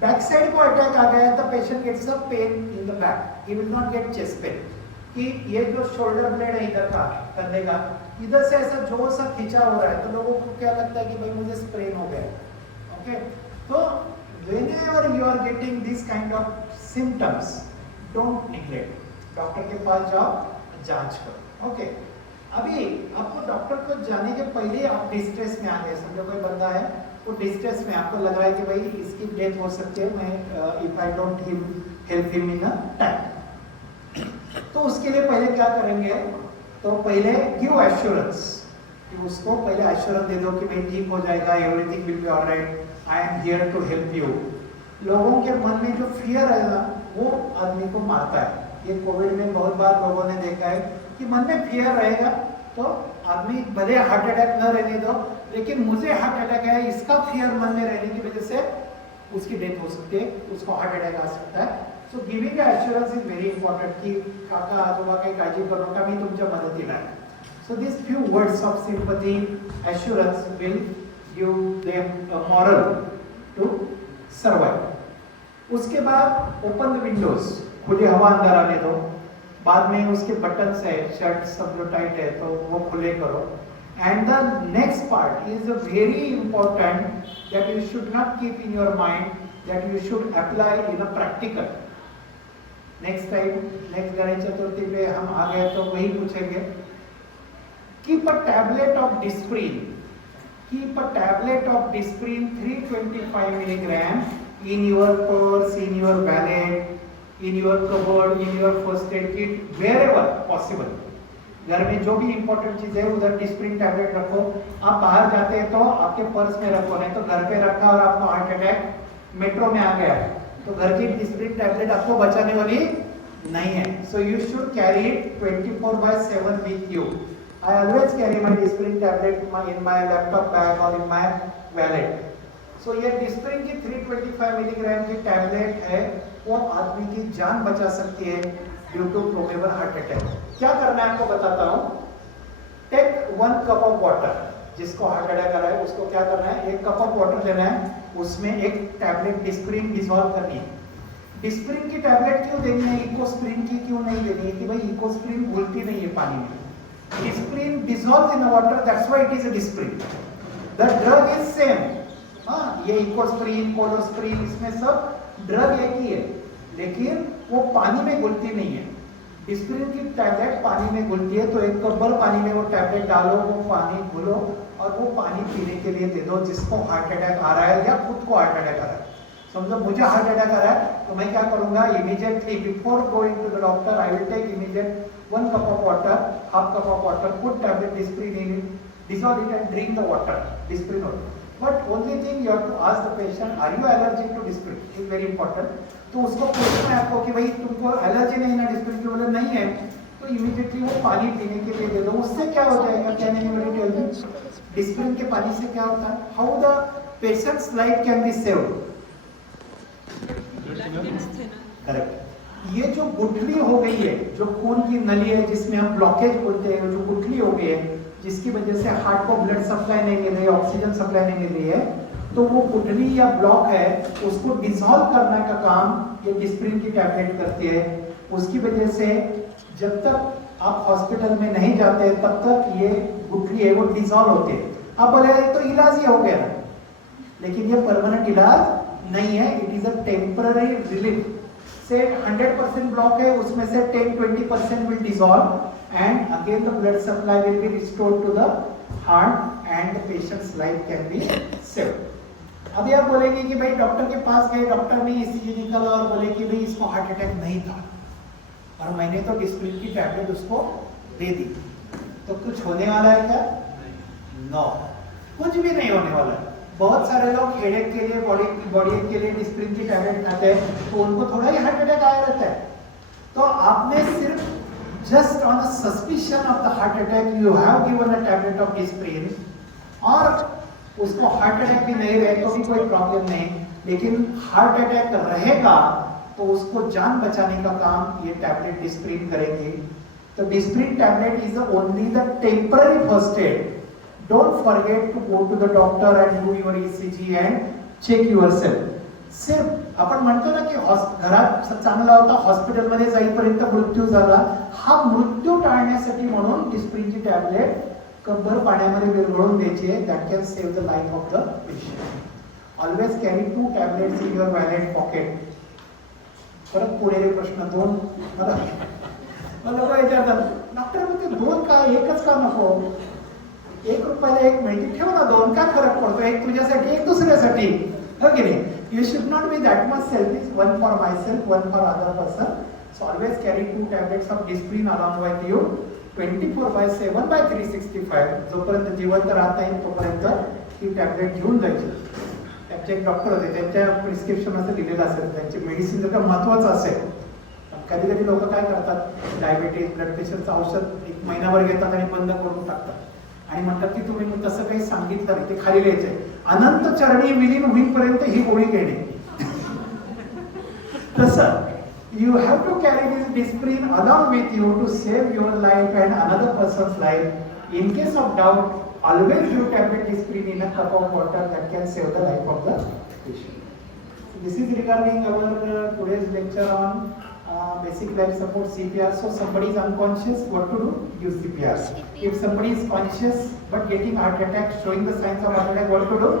Back side को attack आ गया, the patient gets a pain in the back. He will not get chest pain. कि ये जो shoulder blade है इधर का कंधे का, इधर से ऐसा जोर सा खींचा हो रहा है, तो लोगों को क्या लगता है कि भाई मुझे स्प्रेन हो गया। ओके, तो whenever you are getting this kind of symptoms, don't neglect. Doctor के पास जाओ, जांच करो। ओके, अभी आपको डॉक्टर को जाने के पहले आप डिस्ट्रेस में आ गए, समझो कोई बंदा है वो डिस्ट्रेस में, आपको लग रहा है कि भाई इसकी डेथ हो सकती है, मैं if I don't help him in a time, तो उसके लिए पहले क्या करेंगे? तो पहले गिव एश्योरेंस, कि उसको पहले एश्योरेंस दे दो कि भाई ठीक हो जाएगा, everything will be alright, I am here to help you. लोगों के मन में जो फियर है ना, वो आदमी को मारता है। ये कोविड में बहुत बार लोगों ने देखा है कि मन में फियर रहेगा तो आदमी भले हार्ट अटैक न रहने दो, लेकिन मुझे हार्ट अटैक है इसका फियर मन में रहने की वजह से उसकी डेथ हो सकती है, उसको हार्ट अटैक आ सकता है. So giving assurance is very important की काका आजोबा काही काळजी करू नका, मी तुमच्या मदतीला आहे. So this few words of sympathy assurance will give them a moral to survive. उसके बाद ओपन द विंडोज, खुली हवा अंदर आने दो. बाद में उसके बटन्स है, शर्ट सब जो टाइट है तो वो खुले करो. And the next part is very important that you should not keep in your mind, that you should apply in a practical. Next time next Ganesh Chaturthi पे हम आ गए तो वही पूछेंगे. Keep a tablet of Disprin, keep a tablet of Disprin 325 milligram in your purse, in your wallet, in your cupboard, in your first aid kit, wherever possible. घर में जो भी इंपॉर्टेंट चीज है उधर डिस्प्रिन टैबलेट रखो. आप बाहर जाते हैं तो आपके पर्स में रखो, नहीं तो घर पे रखा और आपको हार्ट अटैक मेट्रो में आ गया तो घर की डिस्प्रिन टैबलेट आपको बचाने वाली नहीं है. So you should carry it 24/7 with you. I always carry my Disprin tablet in my laptop bag और इन माय वैलेट. सो ये डिस्प्रिन की 325 मिलीग्राम की टैबलेट है, वो आदमी की जान बचा सकती है due to probable heart attack. क्या करना है आपको बताता हूँ. Take 1 cup of water. जिसको हार्ट अटैक आ रहा है उसको क्या करना है, 1 कप ऑफ वाटर लेना है, उसमें एक टैबलेट डिस्प्रिन डिसॉल्व करनी है. डिस्प्रिन की टैबलेट क्यों देनी है, इकोस्प्रिन की क्यों नहीं देनी है कि भाई इकोस्प्रिन घुलती नहीं है पानी में. Disprin dissolve in water, that's why it is a Disprin. The drug is same. हाँ, ये इकोस्प्रिन कोलोस्प्रिन इसमें सब ड्रग एक ही है, लेकिन वो पानी में घुलती नहीं है. डिस्प्रिन की टैबलेट पानी में घुलती है, तो 1 कप भर पानी में वो टैबलेट डालो, वो पानी घुलो और वो पानी पीने के लिए दे दो जिसको हार्ट अटैक आ रहा है या खुद को हार्ट अटैक आ रहा है. समझो मुझे हार्ट अटैक आ रहा है तो मैं क्या करूंगा, immediately before going to the doctor I will take immediate 1 cup of water, half cup of water, put tablet disprin in it, dissolve it and drink the water, disprin only. But only thing you have to ask the patient, are you allergic to disprin? Is very important. तो उसको पूछना है आपको कि भाई तुमको allergy नहीं ना डिस्प्रिन की, बोले नहीं है तो इमीडिएटली वो पानी पीने के लिए दे दो. उससे क्या हो जाएगा, can anybody tell me? Disprin के पानी से क्या होता है, how the patient's life can be saved. Correct. ये जो गुठली हो गई है, जो खून की नली है जिसमें हम ब्लॉकेज बोलते हैं, जो गुठली हो गई है जिसकी वजह से हार्ट को ब्लड सप्लाई नहीं मिल रही है, ऑक्सीजन सप्लाई नहीं मिल रही है, तो वो गुठली या ब्लॉक है उसको डिसॉल्व करने का काम ये डिस्प्रिन की टैबलेट करती है. उसकी वजह से जब तक आप हॉस्पिटल में नहीं जाते तब तक ये गुठली है वो डिसॉल्व होती है. आप बोले तो इलाज ही हो गया ना, लेकिन ये परमानेंट इलाज नहीं है. It is a temporary relief. से 100% ब्लॉक है, उसमें से 10-20% will dissolve and again the blood supply will be restored to the heart and the patient's life can be saved. अभी आप बोलेंगे कि भाई डॉक्टर के पास गए, डॉक्टर ने ECG निकाला और बोले कि भाई इसको हार्ट अटैक नहीं था और मैंने तो डिस्प्रिन की टैबलेट उसको दे दी, तो कुछ होने वाला है क्या? नो, कुछ भी नहीं होने वाला है. बहुत सारे लोग हेडेक के लिए बॉडी के लिए डिस्प्रिन की टैबलेट खाते हैं तो उनको थोड़ा ही हार्ट अटैक आया रहता है. तो आपने सिर्फ just on a suspicion of the heart attack you have given a tablet of Disprin और उसको हार्ट अटैक भी नहीं रहे तो भी कोई प्रॉब्लम नहीं, लेकिन हार्ट अटैक रहेगा तो उसको जान बचाने का काम ये टैबलेट डिस्प्रिन करेगी. तो Disprin tablet is only the temporary first aid. Don't forget to go to the doctor and do your ECG and check yourself. सिर्फ आपण म्हणतो ना की घरात चांगला होता, हॉस्पिटलमध्ये जाईपर्यंत मृत्यू झाला, हा मृत्यू टाळण्यासाठी म्हणून डिस्प्रिनची टॅबलेट कपभर पाण्यामध्ये विरघळून द्यायची आहे. That can save the life of the patient. Always carry 2 tablets in your valet pocket. परत पुढे रे प्रश्न 2 मला विचारतात डॉक्टर म्हणते 2 का 1च का नको? 1 रुपयाला 1 मिळते, ठेव ना 2, काय फरक पडतो? एक तुझ्यासाठी एक दुसऱ्यासाठी, हो की नाही? You should not be that much selfish. 1 for my self, 1 for other person. So always carry 2 tablets of Disprin along with you 24/7/365. जोपर्यंत जिवंत राहता येईल तोपर्यंत ही टॅबलेट घेऊन जायची. त्यांचे एक डॉक्टर होते, त्यांच्या प्रिस्क्रिप्शन असं दिलेलं असेल, त्यांची मेडिसिन जर का महत्वाचं असेल कधी कधी लोक काय करतात, डायबिटीज ब्लड प्रेशरचं औषध 1 महिनाभर घेतात आणि बंद करून टाकतात आणि म्हणतात की तुम्ही मग तसं काही सांगितलं नाही, ते खाली लिहायचंय, अनंत चरणी विलीन होईपर्यंत ही गोळी घेणे. तसं you have to carry this discipline along with you to save your life and another person's life. In case of doubt, always you tablet discipline in a cup of water that can save the life of the patient. So this is regarding our today's lecture on basic life support CPR. So somebody is unconscious, what to do? Use CPR. If somebody is conscious but getting heart attack, showing the signs of heart attack, what to do?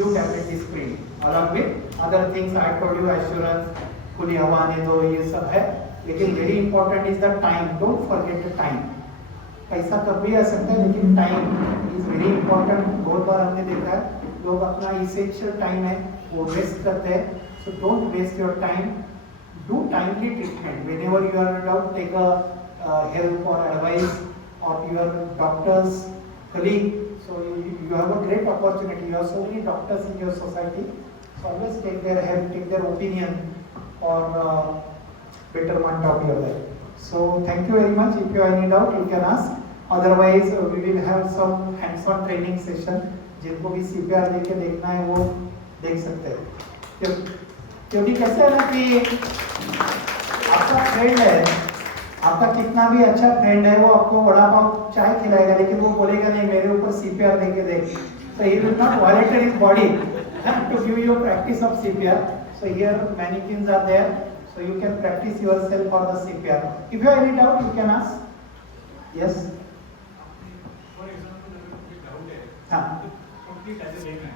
Give tablet discipline along with other things I told you, assurance, खुली हवा आने दो, ये सब है. लेकिन very important is the time. Don't forget the time. पैसा कब भी आ सकता है लेकिन टाइम इज वेरी इंपॉर्टेंट. बहुत बार हमने देखा है लोग अपना इसेंशियल टाइम है वो वेस्ट करते हैं. So don't waste your time. Do timely treatment. Whenever you are in doubt, take a help और advice of your doctors colleague. So you have a great opportunity. You have so many doctors in your society. So always take their help, take their opinion or betterment of your life. So thank you very much. If you have any doubt, you can ask. Otherwise, we will have some hands-on training session. जिनको भी CPR देके देखना है वो देख सकते हैं. क्योंकि कैसे है ना कि आपका फ्रेंड है, आपका कितना भी अच्छा फ्रेंड है, वो आपको वड़ा पाव चाय खिलाएगा लेकिन वो बोलेगा नहीं मेरे ऊपर CPR देके देख. So he will not volunteer his body to give you practice of CPR. So here mannequins are there, so you can practice yourself for the CPR. If you have any doubt, you can ask. Yes. For example, अगर कोई doubt है, हाँ. complete as a layman.